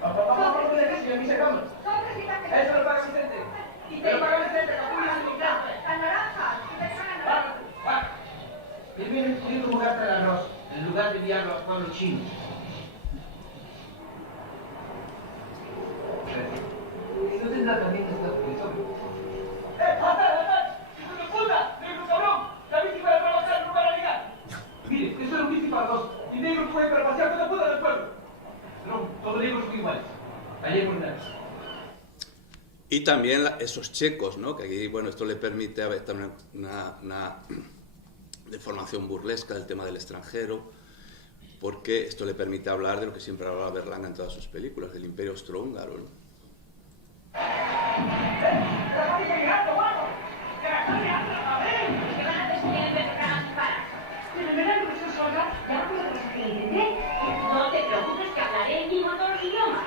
Papá, ¿por qué señor Michel? Eso lo paga Vicente. Me lo paga Vicente, capullo de mi casa. Las naranjas. Él viene pudiendo jugarte el arroz en lugar de enviarlo a pueblos chinos. ¿No tendrá también esta profesor? Y también esos checos, ¿no? Que aquí, bueno, esto le permite haber una deformación burlesca del tema del extranjero, porque esto le permite hablar de lo que siempre hablaba Berlanga en todas sus películas, del Imperio Austrohúngaro, ¿no? No te preocupes que hablaré en vivo todos los idiomas.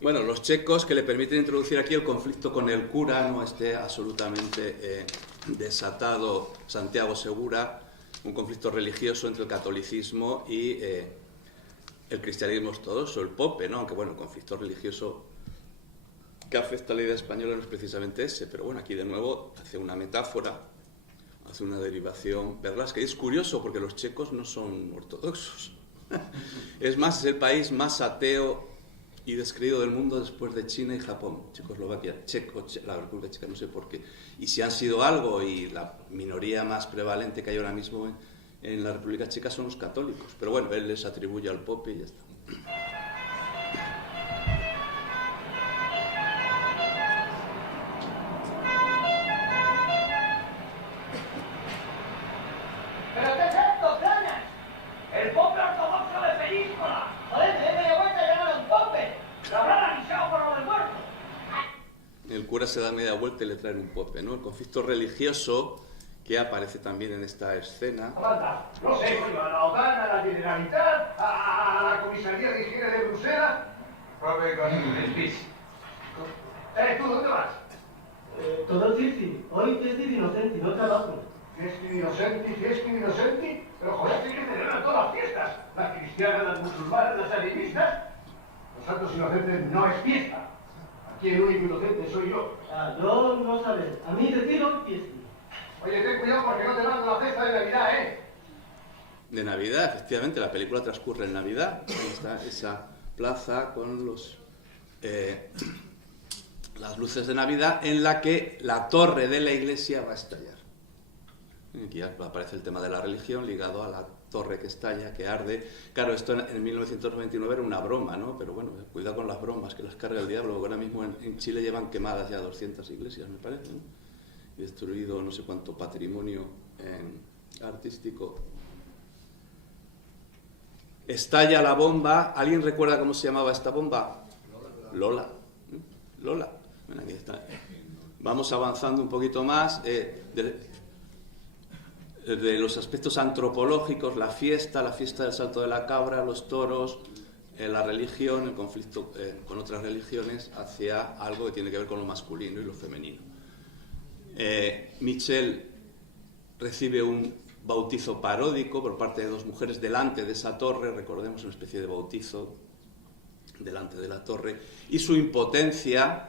Bueno, los checos que le permiten introducir aquí el conflicto con el cura, no este absolutamente desatado Santiago Segura, un conflicto religioso entre el catolicismo y el cristianismo ortodoxo, el pope, ¿no? Aunque bueno, el conflicto religioso que afecta a la idea española no es precisamente ese, pero bueno, aquí de nuevo hace una metáfora, hace una derivación berlasca. Y es curioso porque los checos no son ortodoxos. Es más, es el país más ateo y descreído del mundo después de China y Japón. Checoslovaquia, la República Checa, no sé por qué. Y si han sido algo, y la minoría más prevalente que hay ahora mismo en la República Checa son los católicos. Pero bueno, él les atribuye al pope y ya está. ¿Pero qué es esto, Planas? ¡El pope ortodoxo de Peníscola! ¡Joder, déme vuelta y llamar a un pope! ¡Lo habrán avisado por lo del muerto! El cura se da media vuelta y le traen un pope, ¿no? El conflicto religioso que aparece también en esta escena. Falta, no sé, coño, a la OTAN, a la Generalitat, a la Comisaría de Higiene de Bruselas. Profe, con el PIS. ¿Tú dónde vas? Todo Circi. Hoy es de inocente, no trabajo. Fiesti inocenti. Pero joder, hay que celebrar todas las fiestas. Las cristianas, las musulmanas, las animistas. Los santos inocentes no es fiesta. Aquí el único inocente soy yo. Ah, yo no sabes. A mí decir hoy fiesta. Oye, ten cuidado porque no te mando la fiesta de Navidad, ¿eh? De Navidad, efectivamente, la película transcurre en Navidad. Ahí está esa plaza con las luces de Navidad en la que la torre de la iglesia va a estallar. Aquí aparece el tema de la religión ligado a la torre que estalla, que arde. Claro, esto en 1999 era una broma, ¿no? Pero bueno, cuidado con las bromas, que las carga el diablo. Ahora mismo en Chile llevan quemadas ya 200 iglesias, me parece, ¿no? Y destruido no sé cuánto patrimonio artístico. Estalla la bomba. ¿Alguien recuerda cómo se llamaba esta bomba? Lola. Lola. Bueno, aquí está. Vamos avanzando un poquito más. De los aspectos antropológicos, la fiesta del salto de la cabra, los toros, la religión, el conflicto con otras religiones hacia algo que tiene que ver con lo masculino y lo femenino. Michel recibe un bautizo paródico por parte de dos mujeres delante de esa torre, recordemos una especie de bautizo delante de la torre, y su impotencia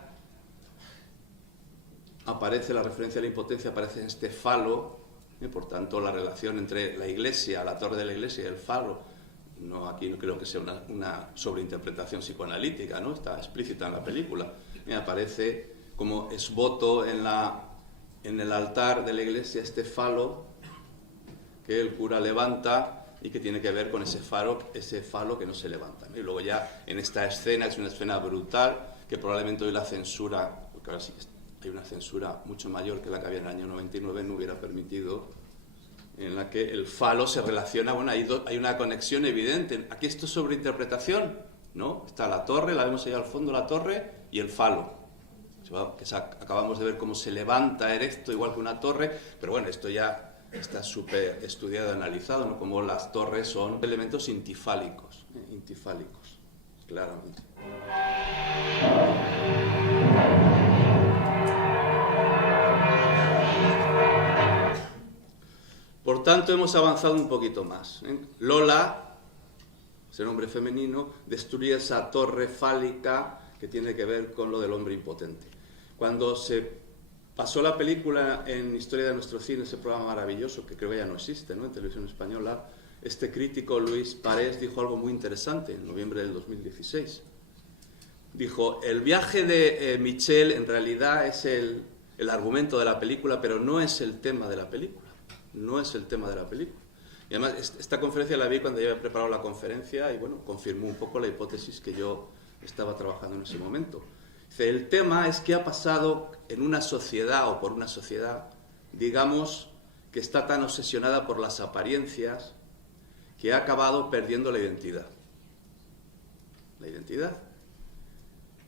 aparece, la referencia a la impotencia aparece en este falo, por tanto la relación entre la iglesia, la torre de la iglesia y el falo, aquí no creo que sea una sobreinterpretación psicoanalítica, ¿no? Está explícita en la película, aparece como esboto en el altar de la iglesia este falo que el cura levanta y que tiene que ver con ese falo que no se levanta, ¿no? Y luego ya en esta escena, es una escena brutal, que probablemente hoy la censura, porque ahora sí hay una censura mucho mayor que la que había en el año 99, no hubiera permitido, en la que el falo se relaciona, bueno, hay una conexión evidente. Aquí esto es sobreinterpretación, ¿no? Está la torre, la vemos ahí al fondo, la torre, y el falo. Que acabamos de ver cómo se levanta erecto igual que una torre, pero bueno, esto ya está súper estudiado, analizado, ¿no? Como las torres son elementos intifálicos, claramente. Por tanto, hemos avanzado un poquito más, ¿eh? Lola, ese nombre femenino, destruye esa torre fálica que tiene que ver con lo del hombre impotente. Cuando se pasó la película en Historia de nuestro cine, ese programa maravilloso que creo que ya no existe, ¿no? En televisión española, este crítico Luis Parés dijo algo muy interesante en noviembre del 2016. Dijo, el viaje de Michel en realidad es el argumento de la película, pero no es el tema de la película. No es el tema de la película. Y además, esta conferencia la vi cuando ya había preparado la conferencia y, bueno, confirmó un poco la hipótesis que yo estaba trabajando en ese momento. El tema es qué ha pasado en una sociedad o por una sociedad, digamos, que está tan obsesionada por las apariencias que ha acabado perdiendo la identidad. La identidad.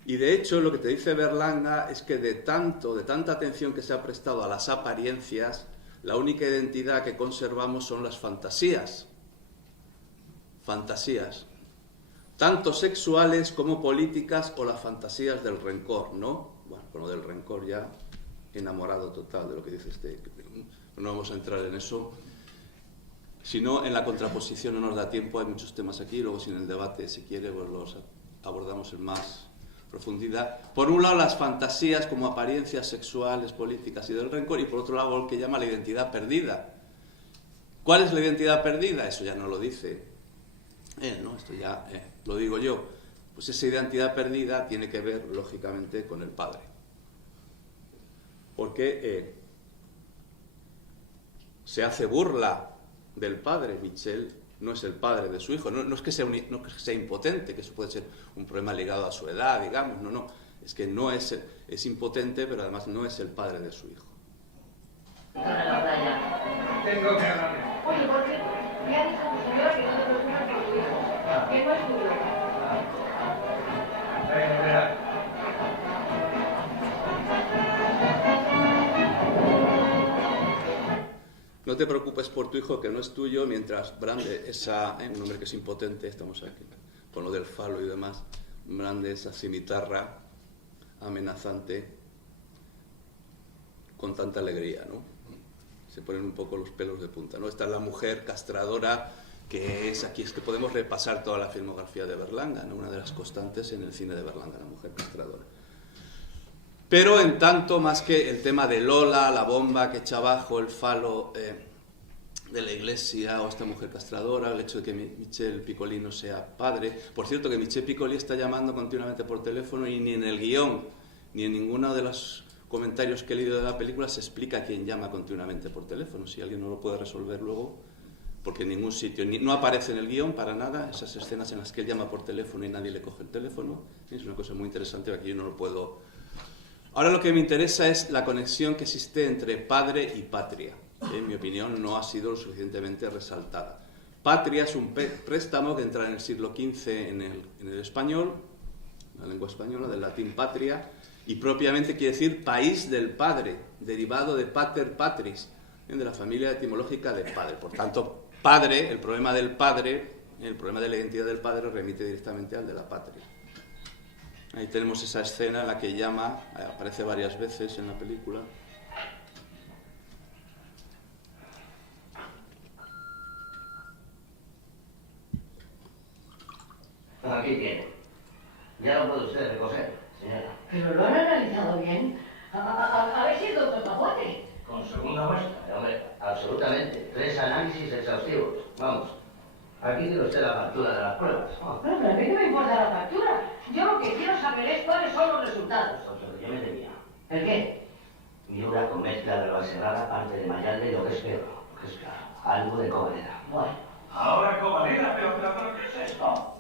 Y de hecho lo que te dice Berlanga es que de tanta atención que se ha prestado a las apariencias, la única identidad que conservamos son las fantasías. Fantasías. Tanto sexuales como políticas o las fantasías del rencor, ¿no? Bueno, con lo del rencor ya enamorado total de lo que dice este. No vamos a entrar en eso. Si no, en la contraposición no nos da tiempo, hay muchos temas aquí, luego si en el debate, si quiere, pues los abordamos en más profundidad. Por un lado, las fantasías como apariencias sexuales, políticas y del rencor, y por otro lado, lo que llama la identidad perdida. ¿Cuál es la identidad perdida? Eso ya no lo dice él, ¿no? Esto ya lo digo yo. Pues esa identidad perdida tiene que ver, lógicamente, con el padre. Porque se hace burla del padre. Michel no es el padre de su hijo. No es que sea impotente, que eso puede ser un problema ligado a su edad, digamos. No. Es que no es impotente, pero además no es el padre de su hijo. Para la playa. Tengo que hablarle. Oye, ¿por qué? Me ha dicho tu señor que no te preocupes por tu hijo. Que no es tuyo. Verá. No te preocupes por tu hijo, que no es tuyo, mientras Brande, un hombre que es impotente, estamos aquí con lo del falo y demás, Brande esa cimitarra amenazante con tanta alegría, ¿no? Se ponen un poco los pelos de punta, ¿no? Esta es la mujer castradora que es aquí, es que podemos repasar toda la filmografía de Berlanga, ¿no? Una de las constantes en el cine de Berlanga, la mujer castradora. Pero en tanto, más que el tema de Lola, la bomba que echa abajo, el falo de la iglesia o esta mujer castradora, el hecho de que Michel Piccoli no sea padre. Por cierto, que Michel Piccoli está llamando continuamente por teléfono y ni en el guión, ni en ninguno de los comentarios que he leído de la película se explica quién llama continuamente por teléfono. Si alguien no lo puede resolver luego, porque en ningún sitio, no aparece en el guión para nada, esas escenas en las que él llama por teléfono y nadie le coge el teléfono. Es una cosa muy interesante, aquí yo no lo puedo. Ahora lo que me interesa es la conexión que existe entre padre y patria. En mi opinión no ha sido lo suficientemente resaltada. Patria es un préstamo que entra en el siglo XV en el español, la lengua española, del latín patria, y propiamente quiere decir país del padre, derivado de pater patris, de la familia etimológica de padre. Por tanto, padre, el problema del padre, el problema de la identidad del padre remite directamente al de la patria. Ahí tenemos esa escena en la que llama, aparece varias veces en la película. Aquí tiene. Ya lo puede usted recoger, señora. Pero lo han analizado bien. A ver si el doctor Papote. Con segunda muestra. Hombre, absolutamente. 3 análisis exhaustivos. Vamos. Aquí tiene usted la factura de las pruebas. Pero a mí qué me importa la factura. Yo lo que quiero saber es cuáles son los resultados. Yo me temía. ¿El qué? Miura con mezcla de Valserrada, parte de Mayalde y lo que es peor. Algo de Covalera. Bueno. Ahora, Covalera, pero ¿qué es esto?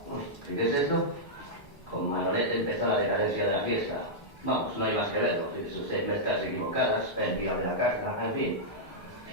¿Y qué es esto? Con Manolete empezó la decadencia de la fiesta. Vamos, no hay más que verlo. Fíjese usted, mezclas equivocadas, pérdida de la carga, en fin.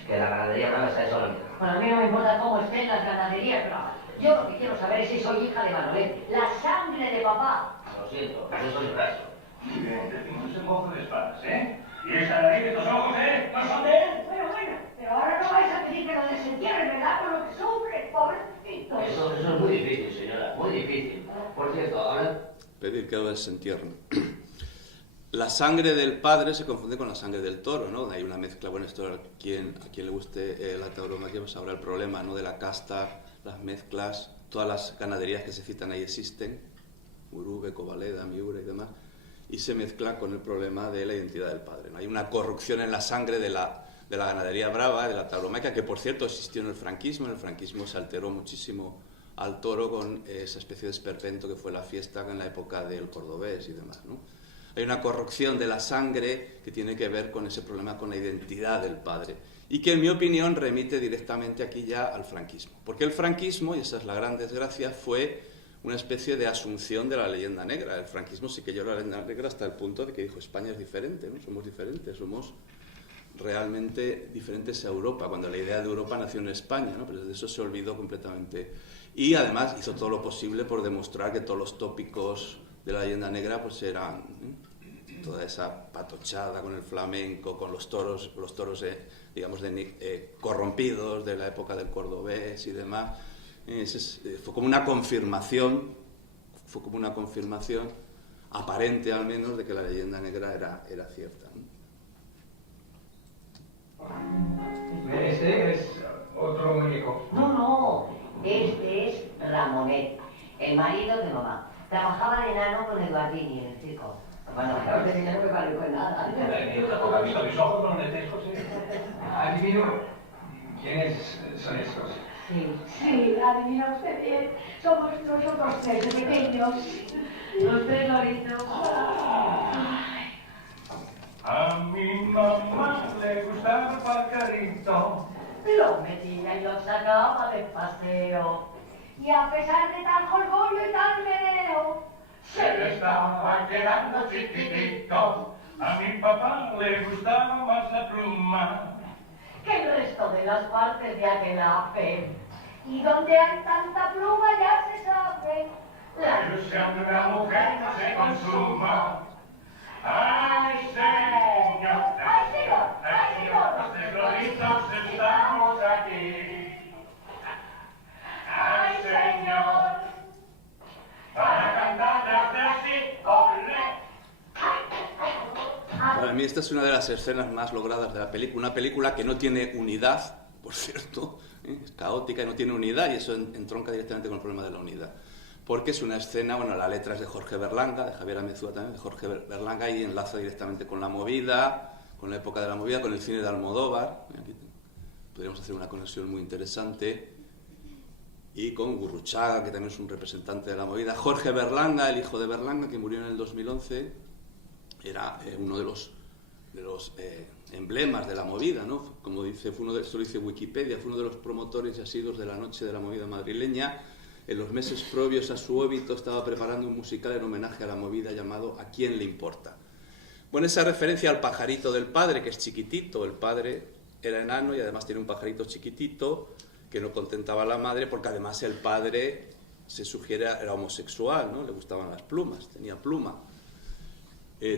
Que la ganadería brava está hecha la mierda. Bueno, a mí no me importa cómo estén las ganaderías bravas. Yo lo que quiero saber es si soy hija de Manolete. La sangre de papá. Lo siento, yo soy raso. Mire, te pintas en mozo de espadas, ¿eh? Y esa nariz de tus ojos, ¿eh? ¿No son de él? Bueno, pero ahora no vais a pedir que lo desentierren, ¿verdad? Por lo que sufre, pobrecito. Eso es muy difícil, señora, muy difícil. Por cierto, ahora... Pedir que lo desentierren. La sangre del padre se confunde con la sangre del toro, ¿no? Hay una mezcla, bueno, esto a quien le guste la tauromaquia, pues habrá el problema, ¿no? De la casta, las mezclas, todas las ganaderías que se citan ahí existen, Urube, Covaleda, Miura y demás, y se mezcla con el problema de la identidad del padre, ¿no? Hay una corrupción en la sangre de la ganadería brava, de la tauromaquia, que por cierto existió en el franquismo se alteró muchísimo al toro con esa especie de esperpento que fue la fiesta en la época del cordobés y demás, ¿no? Hay una corrupción de la sangre que tiene que ver con ese problema, con la identidad del padre, y que en mi opinión remite directamente aquí ya al franquismo. Porque el franquismo, y esa es la gran desgracia, fue una especie de asunción de la leyenda negra. El franquismo sí que llevó la leyenda negra hasta el punto de que dijo: España es diferente, ¿no? Somos diferentes, somos realmente diferentes a Europa, cuando la idea de Europa nació en España, ¿no? Pero de eso se olvidó completamente. Y además hizo todo lo posible por demostrar que todos los tópicos de la leyenda negra pues eran toda esa patochada con el flamenco, con los toros digamos, corrompidos de la época del cordobés y demás. Fue como una confirmación, aparente al menos, de que la leyenda negra era cierta, ¿no? Ese es otro muñeco. No, este es Ramonet, el marido de mamá. Trabajaba de enano con Eduardini en el circo. Cuando me de dinero me vale pues nada. Yo tampoco he visto mis ojos con los José. Adivino quiénes son estos. Sí, adivina usted bien. Somos nosotros tres pequeños. Los tres loritos. A mi mamá le gustaba el pajarito. Los metía y los sacaba de paseo. Y a pesar de tal jolgorio y tal meneo, Se le estaba quedando chiquitito. A mi papá le gustaba más la pluma que el resto de las partes de aquel ape. Y donde hay tanta pluma ya se sabe. La ilusión de una mujer no se consuma. ¡Ay, señor! ¡Ay, señor! ¡Ay, señor! Los tres loritos estamos aquí. ¡Ay, señor! Para cantarles así, olé. Para mí esta es una de las escenas más logradas de la película, una película que no tiene unidad, por cierto, es caótica y no tiene unidad, y eso entronca directamente con el problema de la unidad. Porque es una escena, bueno, la letra es de Jorge Berlanga, de Javier Amezúa también, de Jorge Berlanga, y enlaza directamente con la movida, con la época de la movida, con el cine de Almodóvar. Aquí podríamos hacer una conexión muy interesante. Y con Gurruchaga, que también es un representante de la movida. Jorge Berlanga, el hijo de Berlanga, que murió en el 2011, era uno de los emblemas de la movida, ¿no? Como dice, esto lo dice Wikipedia, fue uno de los promotores y asiduos de la noche de la movida madrileña. En los meses previos a su óbito estaba preparando un musical en homenaje a la movida llamado ¿A quién le importa? Bueno, esa referencia al pajarito del padre, que es chiquitito. El padre era enano y además tiene un pajarito chiquitito que no contentaba a la madre, porque además el padre, se sugiere, era homosexual, ¿no? Le gustaban las plumas, tenía pluma.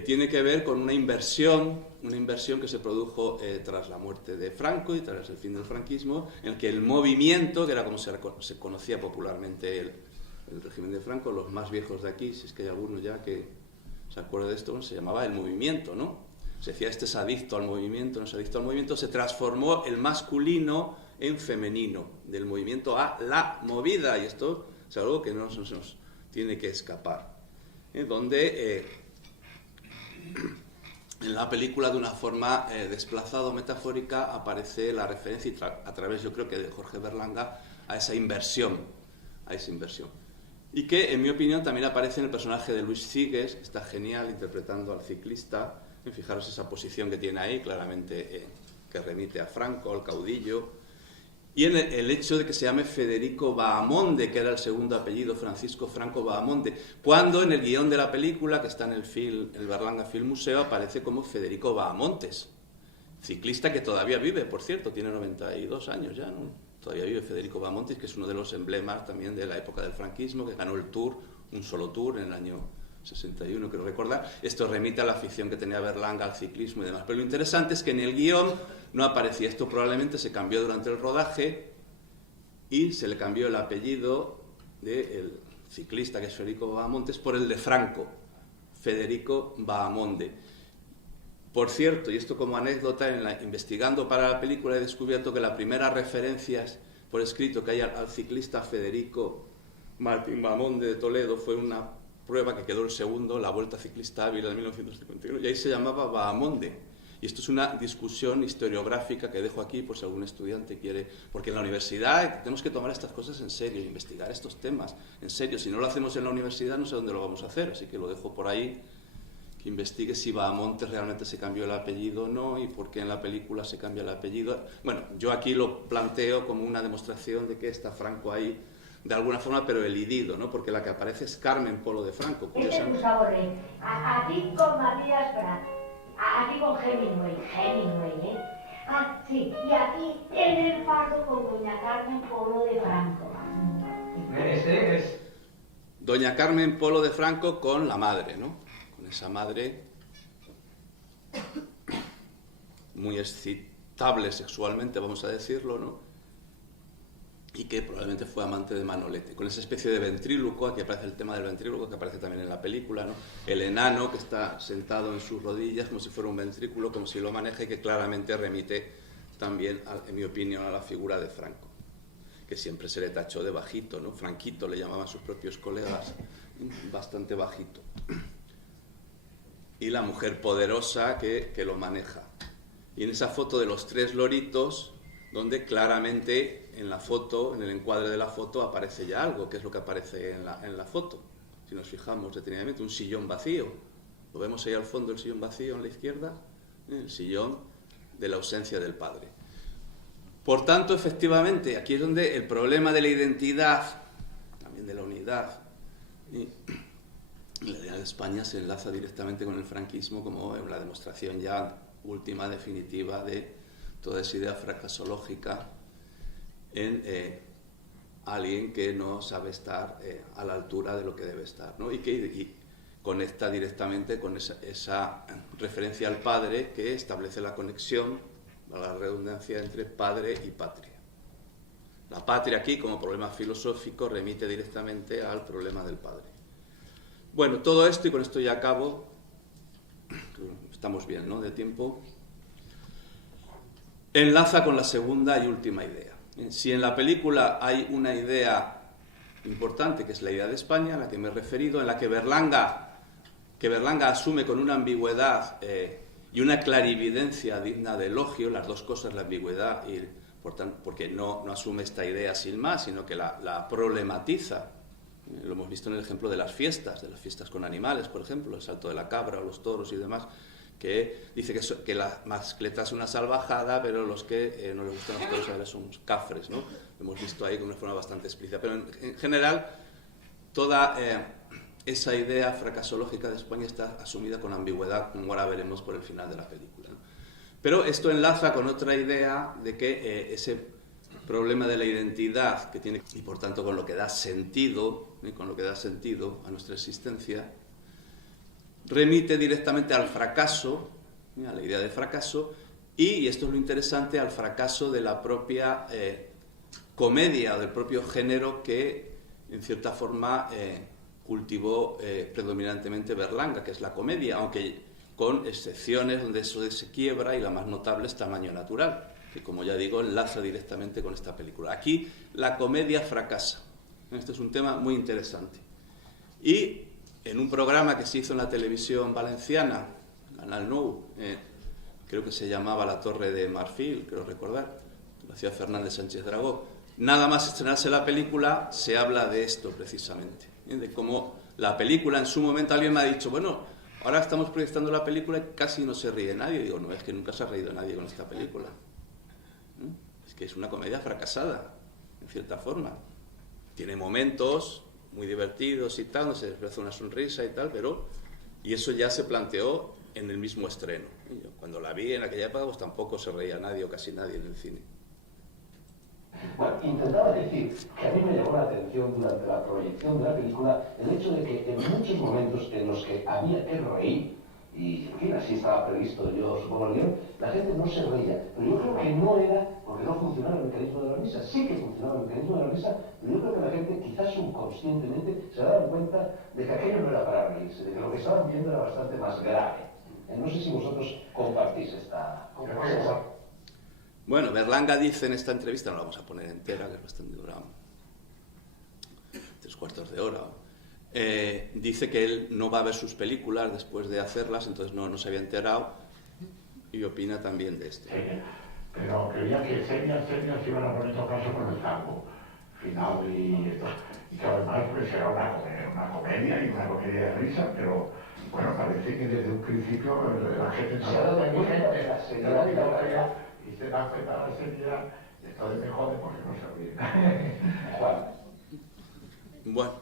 Tiene que ver con una inversión que se produjo tras la muerte de Franco y tras el fin del franquismo, en el que el movimiento, que era como se conocía popularmente el régimen de Franco, los más viejos de aquí, si es que hay alguno ya que se acuerde de esto, se llamaba el movimiento, ¿no? Se decía, este es adicto al movimiento, no es adicto al movimiento. Se transformó el masculino en femenino, del movimiento a la movida, y esto es algo que no se nos tiene que escapar, donde en la película, de una forma desplazada o metafórica, aparece la referencia a través, yo creo que de Jorge Berlanga, a esa inversión, y que en mi opinión también aparece en el personaje de Luis Cigues, que está genial interpretando al ciclista. Fijaros esa posición que tiene ahí, claramente que remite a Franco, al caudillo. Y en el hecho de que se llame Federico Bahamonde, que era el segundo apellido, Francisco Franco Bahamonde, cuando en el guión de la película, que está en el Berlanga Film Museo, aparece como Federico Bahamontes, ciclista que todavía vive, por cierto, tiene 92 años ya, ¿no? Todavía vive Federico Bahamontes, que es uno de los emblemas también de la época del franquismo, que ganó el Tour, un solo Tour, en el año 61, creo recordar. Esto remite a la afición que tenía Berlanga al ciclismo y demás. Pero lo interesante es que en el guión no aparecía. Esto probablemente se cambió durante el rodaje y se le cambió el apellido del ciclista, que es Federico Bahamontes, por el de Franco, Federico Bahamonde. Por cierto, y esto como anécdota, investigando para la película he descubierto que la primera referencia por escrito que hay al ciclista Federico Martín Bahamonde de Toledo fue una prueba que quedó el segundo, la Vuelta Ciclista Ávila de 1951, y ahí se llamaba Bahamonde. Y esto es una discusión historiográfica que dejo aquí por si algún estudiante quiere, porque en la universidad tenemos que tomar estas cosas en serio, investigar estos temas en serio. Si no lo hacemos en la universidad, no sé dónde lo vamos a hacer, así que lo dejo por ahí, que investigue si Bahamontes realmente se cambió el apellido o no, y por qué en la película se cambia el apellido. Bueno, yo aquí lo planteo como una demostración de que está Franco ahí de alguna forma, pero elidido, ¿no? Porque la que aparece es Carmen Polo de Franco. Este es Gustavo Rey, aquí con Matías Prat, aquí con Hemingway, ¿eh? Ah, sí, y aquí en el Pardo con doña Carmen Polo de Franco. Este es... Doña Carmen Polo de Franco con la madre, ¿no? Con esa madre muy excitable sexualmente, vamos a decirlo, ¿no? Y que probablemente fue amante de Manolete, con esa especie de ventríloco, aquí aparece el tema del ventríloco, que aparece también en la película, ¿no? El enano que está sentado en sus rodillas como si fuera un ventrículo, como si lo maneje, que claramente remite también, en mi opinión, a la figura de Franco, que siempre se le tachó de bajito, ¿no? Franquito le llamaban sus propios colegas, bastante bajito. Y la mujer poderosa que lo maneja. Y en esa foto de los tres loritos, donde claramente en la foto, en el encuadre de la foto, aparece ya algo, que es lo que aparece en la foto. Si nos fijamos detenidamente, un sillón vacío. Lo vemos ahí al fondo, el sillón vacío en la izquierda, el sillón de la ausencia del padre. Por tanto, efectivamente, aquí es donde el problema de la identidad, también de la unidad, y la idea de España se enlaza directamente con el franquismo como la demostración ya última, definitiva, de toda esa idea fracasológica en alguien que no sabe estar a la altura de lo que debe estar, ¿no? Y conecta directamente con esa referencia al padre que establece la conexión, la redundancia, entre padre y patria. La patria aquí, como problema filosófico, remite directamente al problema del padre. Bueno, todo esto, y con esto ya acabo, estamos bien, ¿no?, de tiempo, enlaza con la segunda y última idea. Si en la película hay una idea importante, que es la idea de España, a la que me he referido, en la que Berlanga asume con una ambigüedad y una clarividencia digna de elogio, las dos cosas, la ambigüedad, y porque no asume esta idea sin más, sino que la problematiza. Lo hemos visto en el ejemplo de las fiestas con animales, por ejemplo, el salto de la cabra o los toros y demás, que dice que la mascleta es una salvajada, pero los que no les gustan los toros ahora son cafres, ¿no? Lo hemos visto ahí de una forma bastante explícita. Pero en general, toda esa idea fracasológica de España está asumida con ambigüedad, como ahora veremos por el final de la película, ¿no? Pero esto enlaza con otra idea de que ese problema de la identidad que tiene, y por tanto con lo que da sentido, a nuestra existencia, remite directamente al fracaso, a la idea de fracaso, y esto es lo interesante, al fracaso de la propia comedia o del propio género que en cierta forma cultivó predominantemente Berlanga, que es la comedia, aunque con excepciones donde eso se quiebra, y la más notable es Tamaño Natural, que, como ya digo, enlaza directamente con esta película. Aquí la comedia fracasa. Este es un tema muy interesante. Y en un programa que se hizo en la televisión valenciana, Canal Nou, creo que se llamaba La Torre de Marfil, creo recordar, lo hacía Fernández Sánchez Dragó, nada más estrenarse la película, se habla de esto precisamente, de cómo la película, en su momento alguien me ha dicho, bueno, ahora estamos proyectando la película y casi no se ríe nadie. Digo, no, es que nunca se ha reído nadie con esta película. Es que es una comedia fracasada, en cierta forma. Tiene momentos muy divertidos y tal, donde se expresa una sonrisa y tal, pero... Y eso ya se planteó en el mismo estreno. Y yo, cuando la vi en aquella época, pues tampoco se reía nadie o casi nadie en el cine. Bueno, intentaba decir que a mí me llamó la atención durante la proyección de la película el hecho de que en muchos momentos en los que había que reír, y en fin, así estaba previsto, yo supongo el guión, la gente no se reía. Pero yo creo que no era porque no funcionaba el mecanismo de la risa. Sí que funcionaba el mecanismo de la risa, pero yo creo que la gente, quizás subconscientemente, se daba cuenta de que aquello no era para reírse, de que lo que estaban viendo era bastante más grave. No sé si vosotros compartís esta... Bueno, Berlanga dice en esta entrevista, no la vamos a poner entera, que es bastante dura, 3/4 de hora, dice que él no va a ver sus películas después de hacerlas, entonces no se había enterado, y opina también de esto. Pero creía que serias iban a poner todo caso con el tango final y esto, y que además pues era una comedia y una comedia de risa, pero bueno, parece que desde un principio la gente no se da cuenta de la seriedad y la otra, y se da cuenta de la seriedad, y entonces me jode porque no se ríe. Bueno,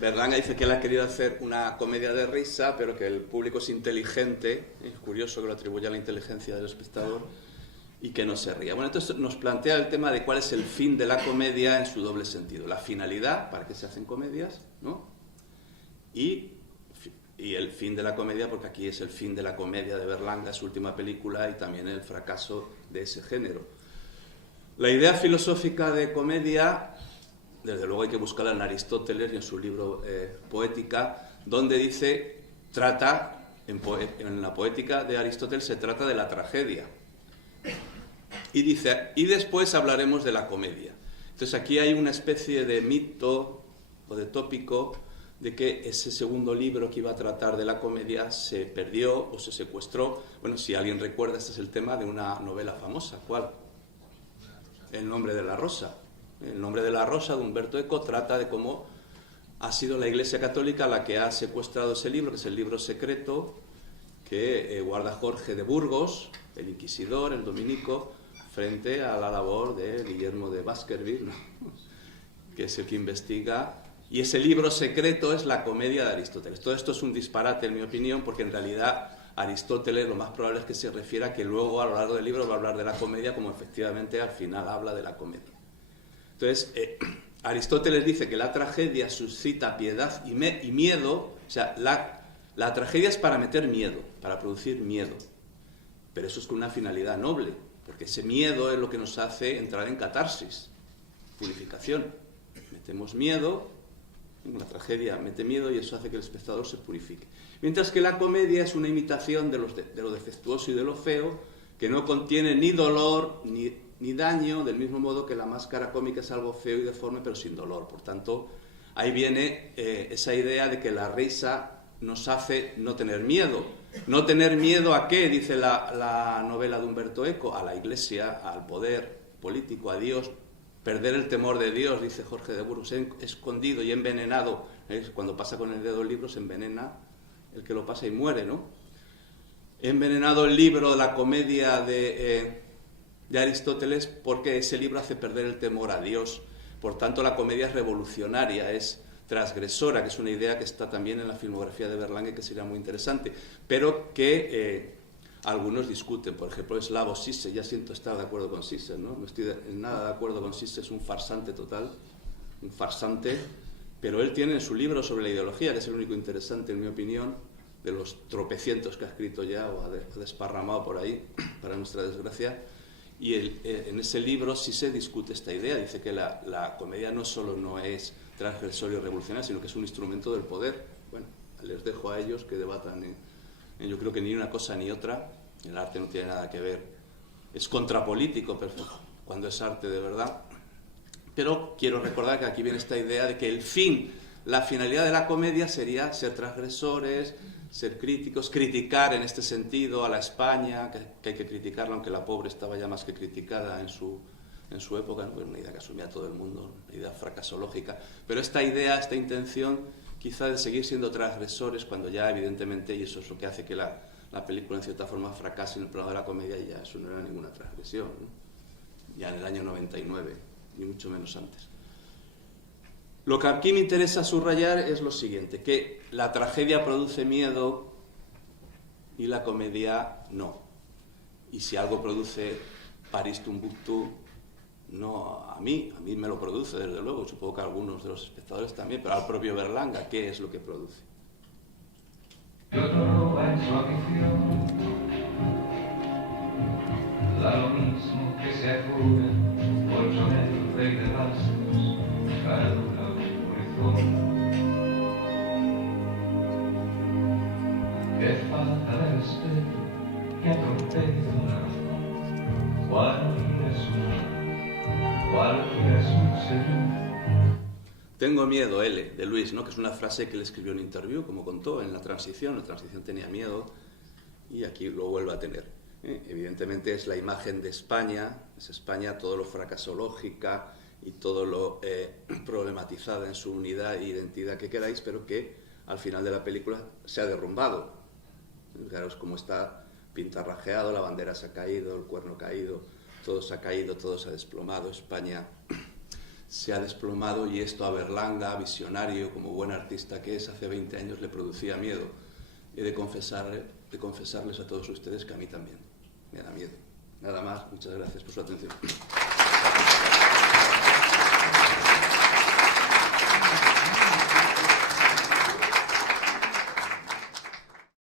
Berlanga dice que él ha querido hacer una comedia de risa, pero que el público es inteligente, es curioso que lo atribuya a la inteligencia del espectador, y que no se ría. Bueno, entonces nos plantea el tema de cuál es el fin de la comedia en su doble sentido. La finalidad, para qué se hacen comedias, ¿no? Y el fin de la comedia, porque aquí es el fin de la comedia de Berlanga, su última película, y también el fracaso de ese género. La idea filosófica de comedia, desde luego hay que buscarla en Aristóteles y en su libro Poética, donde dice, en la Poética de Aristóteles se trata de la tragedia. Y dice, y después hablaremos de la comedia. Entonces aquí hay una especie de mito o de tópico de que ese segundo libro que iba a tratar de la comedia se perdió o se secuestró. Bueno, si alguien recuerda, este es el tema de una novela famosa. ¿Cuál? El nombre de la rosa. El nombre de la rosa, de Umberto Eco, trata de cómo ha sido la Iglesia Católica la que ha secuestrado ese libro, que es el libro secreto que guarda Jorge de Burgos, el inquisidor, el dominico, frente a la labor de Guillermo de Baskerville, ¿no? Que es el que investiga. Y ese libro secreto es la comedia de Aristóteles. Todo esto es un disparate, en mi opinión, porque en realidad Aristóteles lo más probable es que se refiera a que luego a lo largo del libro va a hablar de la comedia, como efectivamente al final habla de la comedia. Entonces, Aristóteles dice que la tragedia suscita piedad y miedo. O sea, la tragedia es para meter miedo, para producir miedo. Pero eso es con una finalidad noble, porque ese miedo es lo que nos hace entrar en catarsis, purificación. Metemos miedo, la tragedia mete miedo y eso hace que el espectador se purifique. Mientras que la comedia es una imitación de lo defectuoso y de lo feo, que no contiene ni dolor ni daño, del mismo modo que la máscara cómica es algo feo y deforme, pero sin dolor. Por tanto, ahí viene esa idea de que la risa nos hace no tener miedo. ¿No tener miedo a qué? Dice la novela de Umberto Eco. A la Iglesia, al poder político, a Dios. Perder el temor de Dios, dice Jorge de Burgos, escondido y envenenado. Cuando pasa con el dedo el libro, se envenena el que lo pasa y muere, ¿no? Envenenado el libro, la comedia de Aristóteles, porque ese libro hace perder el temor a Dios. Por tanto, la comedia es revolucionaria, es transgresora, que es una idea que está también en la filmografía de Berlanga y que sería muy interesante, pero que algunos discuten. Por ejemplo, Slavoj Žižek, ya siento estar de acuerdo con Žižek, ¿no? No estoy en nada de acuerdo con Žižek, es un farsante total, un farsante, pero él tiene en su libro sobre la ideología, que es el único interesante, en mi opinión, de los tropecientos que ha escrito ya o ha desparramado por ahí, para nuestra desgracia. Y en ese libro sí se discute esta idea. Dice que la comedia no solo no es transgresoria y revolucionaria, sino que es un instrumento del poder. Bueno, les dejo a ellos que debatan. Yo creo que ni una cosa ni otra. El arte no tiene nada que ver. Es contrapolítico, pero cuando es arte de verdad. Pero quiero recordar que aquí viene esta idea de que la finalidad de la comedia sería ser transgresores, ser críticos, criticar en este sentido a la España, que hay que criticarla, aunque la pobre estaba ya más que criticada en su época, ¿no? Una idea que asumía todo el mundo, una idea fracasológica. Pero esta idea, esta intención, quizá de seguir siendo transgresores, cuando ya evidentemente, y eso es lo que hace que la película en cierta forma fracase en el plano de la comedia, y ya eso no era ninguna transgresión, ¿no? Ya en el año 99, ni mucho menos antes. Lo que aquí me interesa subrayar es lo siguiente, que la tragedia produce miedo y la comedia no. Y si algo produce París Tombuctú, no a mí me lo produce desde luego, supongo que a algunos de los espectadores también, pero al propio Berlanga, ¿qué es lo que produce? Lo mismo que se acude, colchonero y de vasos, cara dura un horizonte. Que falta de respeto, que atropella una razón. ¿Cuál es un señor? Tengo miedo, L, de Luis, ¿no? Que es una frase que él escribió en Interview, como contó, en la transición tenía miedo y aquí lo vuelve a tener. Evidentemente es la imagen de España, es España todo lo fracasológica y todo lo problematizada en su unidad e identidad que queráis, pero que al final de la película se ha derrumbado. Fijaros cómo está pintarrajeado, la bandera se ha caído, el cuerno caído, todo se ha caído, todo se ha desplomado, España se ha desplomado, y esto a Berlanga, visionario, como buen artista que es, hace 20 años le producía miedo. He de confesarles a todos ustedes que a mí también me da miedo. Nada más, muchas gracias por su atención.